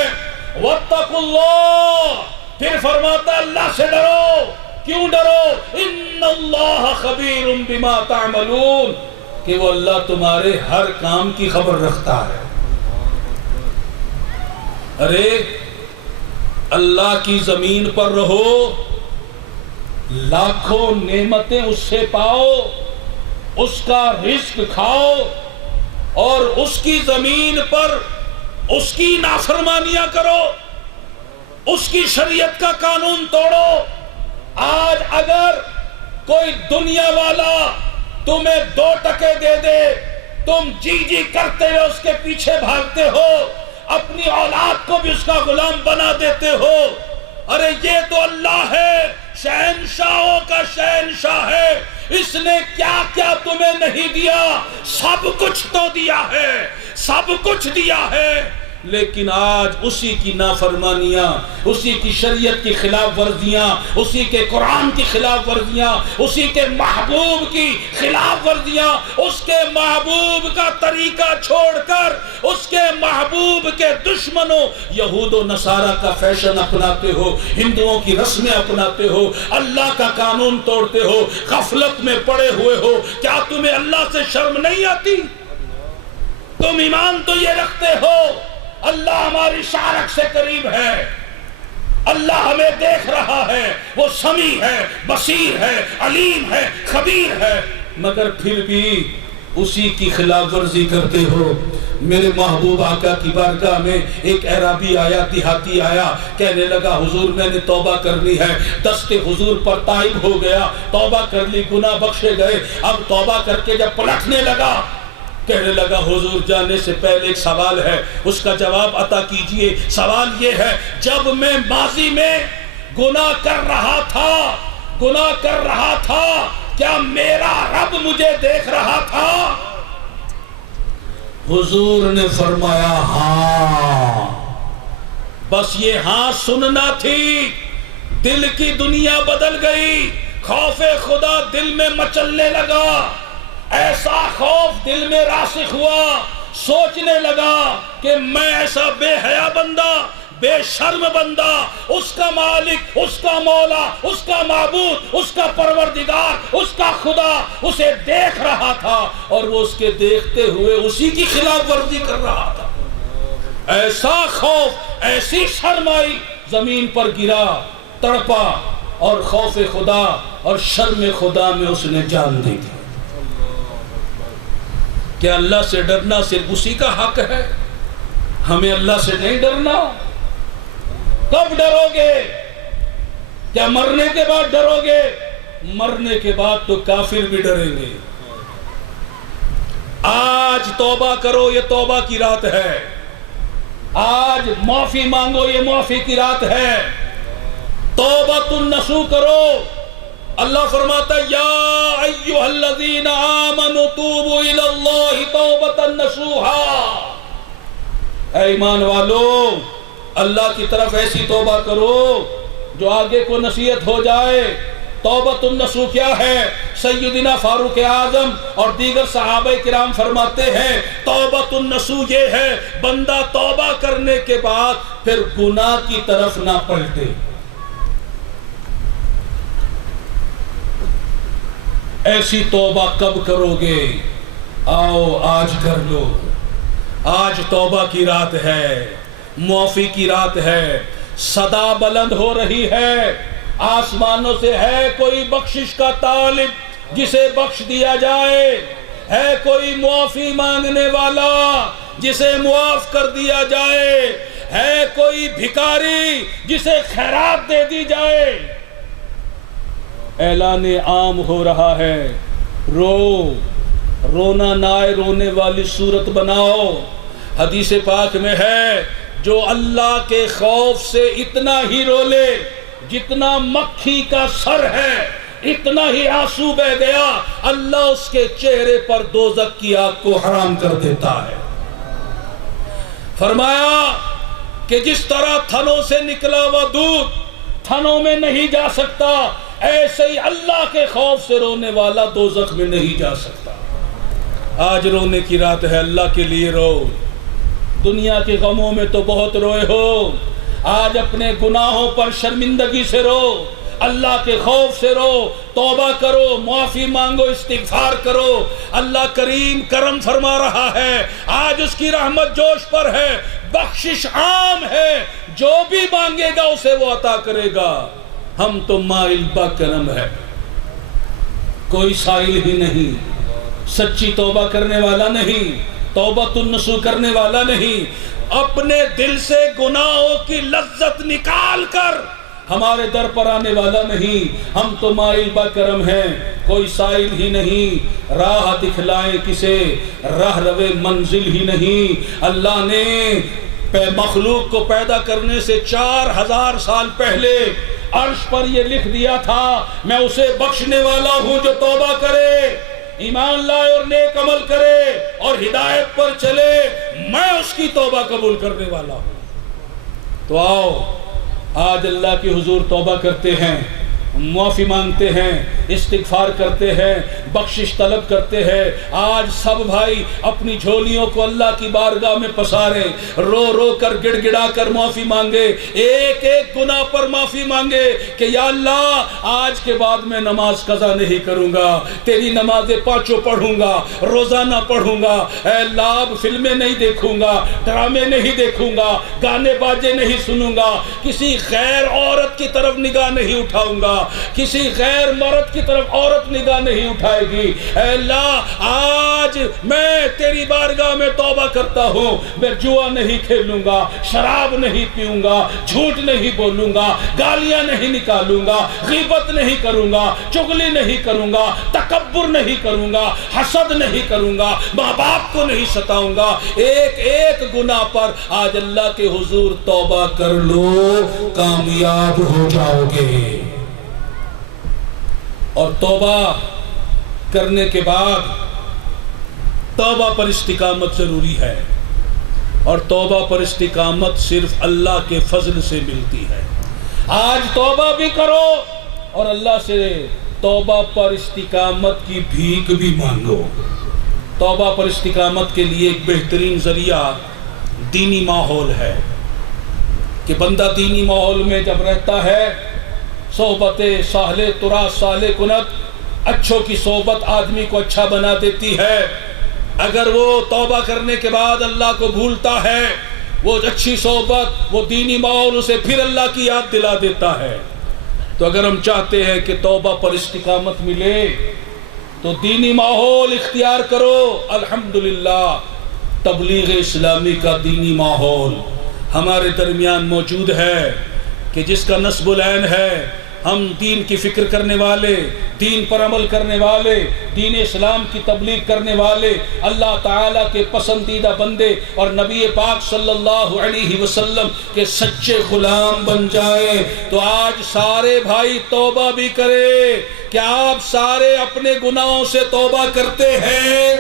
وَاتَّقُوا اللَّهَ، پھر فرماتا اللہ سے ڈرو۔ کیوں ڈرو؟ ان اللہ خبیر بما تعملون، کہ وہ اللہ تمہارے ہر کام کی خبر رکھتا ہے۔ ارے اللہ کی زمین پر رہو، لاکھوں نعمتیں اس سے پاؤ، اس کا رزق کھاؤ، اور اس کی زمین پر اس کی نافرمانیاں کرو، اس کی شریعت کا قانون توڑو۔ آج اگر کوئی دنیا والا تمہیں 2 ٹکے دے دے، تم جی جی کرتے ہوئے اس کے پیچھے بھاگتے ہو، اپنی اولاد کو بھی اس کا غلام بنا دیتے ہو۔ ارے یہ تو اللہ ہے، شہنشاہوں کا شہنشاہ ہے، اس نے کیا کیا تمہیں نہیں دیا، سب کچھ تو دیا ہے، سب کچھ دیا ہے، لیکن آج اسی کی نافرمانیاں، اسی کی شریعت کی خلاف ورزیاں، اسی کے قرآن کی خلاف ورزیاں، اسی کے محبوب کی خلاف ورزیاں، اس کے محبوب کا طریقہ چھوڑ کر اس کے محبوب کے دشمنوں یہود و نصارہ کا فیشن اپناتے ہو، ہندوؤں کی رسمیں اپناتے ہو، اللہ کا قانون توڑتے ہو، غفلت میں پڑے ہوئے ہو۔ کیا تمہیں اللہ سے شرم نہیں آتی؟ تم ایمان تو یہ رکھتے ہو اللہ ہماری شارک سے قریب ہے، اللہ ہمیں دیکھ رہا ہے، وہ سمیع ہے، بصیر ہے، علیم ہے، خبیر ہے، مگر پھر بھی اسی کی خلاف ورزی کرتے ہو۔ میرے محبوب آقا کی بارگاہ میں ایک اعرابی آیا، دیہاتی آیا، کہنے لگا حضور میں نے توبہ کر لی ہے، دست حضور پر تائب ہو گیا، توبہ کر لی، گناہ بخشے گئے۔ اب توبہ کر کے جب پلٹنے لگا، کہنے لگا حضور جانے سے پہلے ایک سوال ہے، اس کا جواب عطا کیجئے۔ سوال یہ ہے، جب میں ماضی میں گناہ کر رہا تھا کیا میرا رب مجھے دیکھ رہا تھا؟ حضور نے فرمایا ہاں۔ بس یہ ہاں سننا تھی، دل کی دنیا بدل گئی، خوف خدا دل میں مچلنے لگا، ایسا خوف دل میں راسخ ہوا، سوچنے لگا کہ میں ایسا بے حیا بندہ، بے شرم بندہ، اس کا مالک، اس کا مولا، اس کا معبود، اس کا پروردگار، اس کا خدا اسے دیکھ رہا تھا، اور وہ اس کے دیکھتے ہوئے اسی کی خلاف ورزی کر رہا تھا۔ ایسا خوف، ایسی شرم آئی، زمین پر گرا، تڑپا، اور خوف خدا اور شرم خدا میں اس نے جان دی تھی۔ کیا اللہ سے ڈرنا صرف اسی کا حق ہے؟ ہمیں اللہ سے نہیں ڈرنا؟ کب ڈرو گے؟ کیا مرنے کے بعد ڈرو گے؟ مرنے کے بعد تو کافر بھی ڈریں گے۔ آج توبہ کرو، یہ توبہ کی رات ہے۔ آج معافی مانگو، یہ معافی کی رات ہے۔ توبۃ النصوح کرو۔ اللہ فرماتا ہے یا ایھا الذین آمنوا توبوا الی اللہ توبۃ نصوحا، اے ایمان والو اللہ کی طرف ایسی توبہ کرو جو آگے کو نصیحت ہو جائے۔ توبۃ النصوح کیا ہے؟ سیدنا فاروق اعظم اور دیگر صحابہ کرام فرماتے ہیں توبۃ النصوح یہ ہے بندہ توبہ کرنے کے بعد پھر گناہ کی طرف نہ پلٹے۔ ایسی توبہ کب کرو گے؟ آؤ آج کر لو۔ آج توبہ کی رات ہے، معافی کی رات ہے، صدا بلند ہو رہی ہے، آسمانوں سے ہے کوئی بخشش کا طالب جسے بخش دیا جائے، ہے کوئی معافی مانگنے والا جسے معاف کر دیا جائے، ہے کوئی بھکاری جسے خیرات دے دی جائے۔ اعلان عام ہو رہا ہے، رونا نہ آئے، رونے والی صورت بناؤ۔ حدیث پاک میں ہے جو اللہ کے خوف سے اتنا ہی رو لے جتنا مکھی کا سر ہے، اتنا ہی آنسو بہ گیا، اللہ اس کے چہرے پر دوزخ کی آگ کو حرام کر دیتا ہے۔ فرمایا کہ جس طرح تھنوں سے نکلا ہوا دودھ تھنوں میں نہیں جا سکتا، ایسے ہی اللہ کے خوف سے رونے والا دوزخ میں نہیں جا سکتا۔ آج رونے کی رات ہے، اللہ کے لیے رو۔ دنیا کے غموں میں تو بہت روئے ہو، آج اپنے گناہوں پر شرمندگی سے رو، اللہ کے خوف سے رو، توبہ کرو، معافی مانگو، استغفار کرو۔ اللہ کریم کرم فرما رہا ہے، آج اس کی رحمت جوش پر ہے، بخشش عام ہے، جو بھی مانگے گا اسے وہ عطا کرے گا۔ ہم تو مائل بکرم ہے، کوئی سائل ہی نہیں، سچی توبہ کرنے والا نہیں، توبۃ النصوح کرنے والا نہیں، اپنے دل سے گناہوں کی لذت نکال کر ہمارے در پر آنے والا نہیں۔ ہم تو مائل بکرم ہیں، کوئی سائل ہی نہیں، راہ دکھلائے کسے، راہ روے منزل ہی نہیں۔ اللہ نے مخلوق کو پیدا کرنے سے 4000 سال پہلے عرش پر یہ لکھ دیا تھا، میں اسے بخشنے والا ہوں جو توبہ کرے، ایمان لائے اور نیک عمل کرے اور ہدایت پر چلے، میں اس کی توبہ قبول کرنے والا ہوں۔ تو آؤ آج اللہ کے حضور توبہ کرتے ہیں، معافی مانگتے ہیں، استغفار کرتے ہیں، بخشش طلب کرتے ہیں۔ آج سب بھائی اپنی جھولیوں کو اللہ کی بارگاہ میں پسارے، رو رو کر گڑ گڑا کر معافی مانگے، ایک ایک گناہ پر معافی مانگے کہ یا اللہ آج کے بعد میں نماز قضا نہیں کروں گا، تیری نمازیں پانچوں پڑھوں گا، روزانہ پڑھوں گا۔ اے اللہ اب فلمیں نہیں دیکھوں گا، ڈرامے نہیں دیکھوں گا، گانے باجے نہیں سنوں گا، کسی غیر عورت کی طرف نگاہ نہیں اٹھاؤں گا، کسی غیر مرد کی طرف عورت نگاہ نہیں اٹھائے گی۔ اے اللہ آج میں تیری بارگاہ میں توبہ کرتا ہوں، میں جوا نہیں کھیلوں گا، شراب نہیں پیوں گا، جھوٹ نہیں بولوں گا، گالیاں نہیں نکالوں گا، غیبت نہیں کروں گا، چغلی نہیں کروں گا، تکبر نہیں کروں گا، حسد نہیں کروں گا، ماں باپ کو نہیں ستاؤں گا۔ ایک ایک گناہ پر آج اللہ کے حضور توبہ کر لو، کامیاب ہو جاؤ گے۔ اور توبہ کرنے کے بعد توبہ پر استقامت ضروری ہے، اور توبہ پر استقامت صرف اللہ کے فضل سے ملتی ہے۔ آج توبہ بھی کرو اور اللہ سے توبہ پر استقامت کی بھیک بھی مانگو۔ توبہ پر استقامت کے لیے ایک بہترین ذریعہ دینی ماحول ہے کہ بندہ دینی ماحول میں جب رہتا ہے، صحبت صالح تراث صالح کنت، اچھوں کی صحبت آدمی کو اچھا بنا دیتی ہے۔ اگر وہ توبہ کرنے کے بعد اللہ کو بھولتا ہے، وہ اچھی صحبت، وہ دینی ماحول اسے پھر اللہ کی یاد دلا دیتا ہے۔ تو اگر ہم چاہتے ہیں کہ توبہ پر استقامت ملے تو دینی ماحول اختیار کرو۔ الحمدللہ تبلیغ اسلامی کا دینی ماحول ہمارے درمیان موجود ہے کہ جس کا نصب العین ہے۔ ہم دین کی فکر کرنے والے، دین پر عمل کرنے والے، دین اسلام کی تبلیغ کرنے والے، اللہ تعالیٰ کے پسندیدہ بندے اور نبی پاک صلی اللہ علیہ وسلم کے سچے غلام بن جائیں۔ تو آج سارے بھائی توبہ بھی کرے۔ کیا آپ سارے اپنے گناہوں سے توبہ کرتے ہیں؟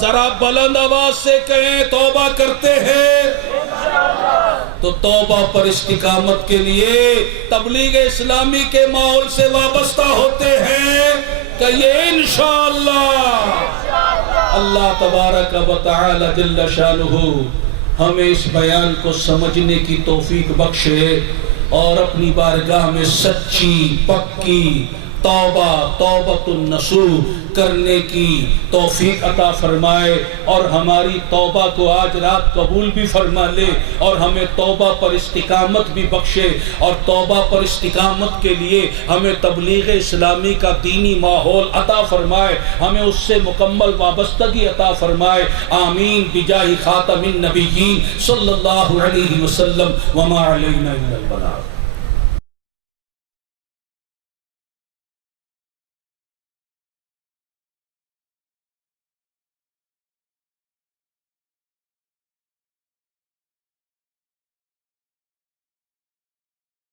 ذرا بلند آواز سے کہیں توبہ کرتے ہیں۔ تو توبہ پر استقامت کے لیے تبلیغ اسلامی کے ماحول سے وابستہ ہوتے ہیں کہ یہ انشاءاللہ اللہ تبارک و تعالی جل شانہ ہمیں اس بیان کو سمجھنے کی توفیق بخشے اور اپنی بارگاہ میں سچی پکی توبۃ النصوح کرنے کی توفیق عطا فرمائے، اور ہماری توبہ کو آج رات قبول بھی فرما لے، اور ہمیں توبہ پر استقامت بھی بخشے، اور توبہ پر استقامت کے لیے ہمیں تبلیغ اسلامی کا دینی ماحول عطا فرمائے، ہمیں اس سے مکمل وابستگی عطا فرمائے۔ آمین بجاہ خاتم النبیین صلی اللہ علیہ وسلم۔ وما علینا الا البلاغ۔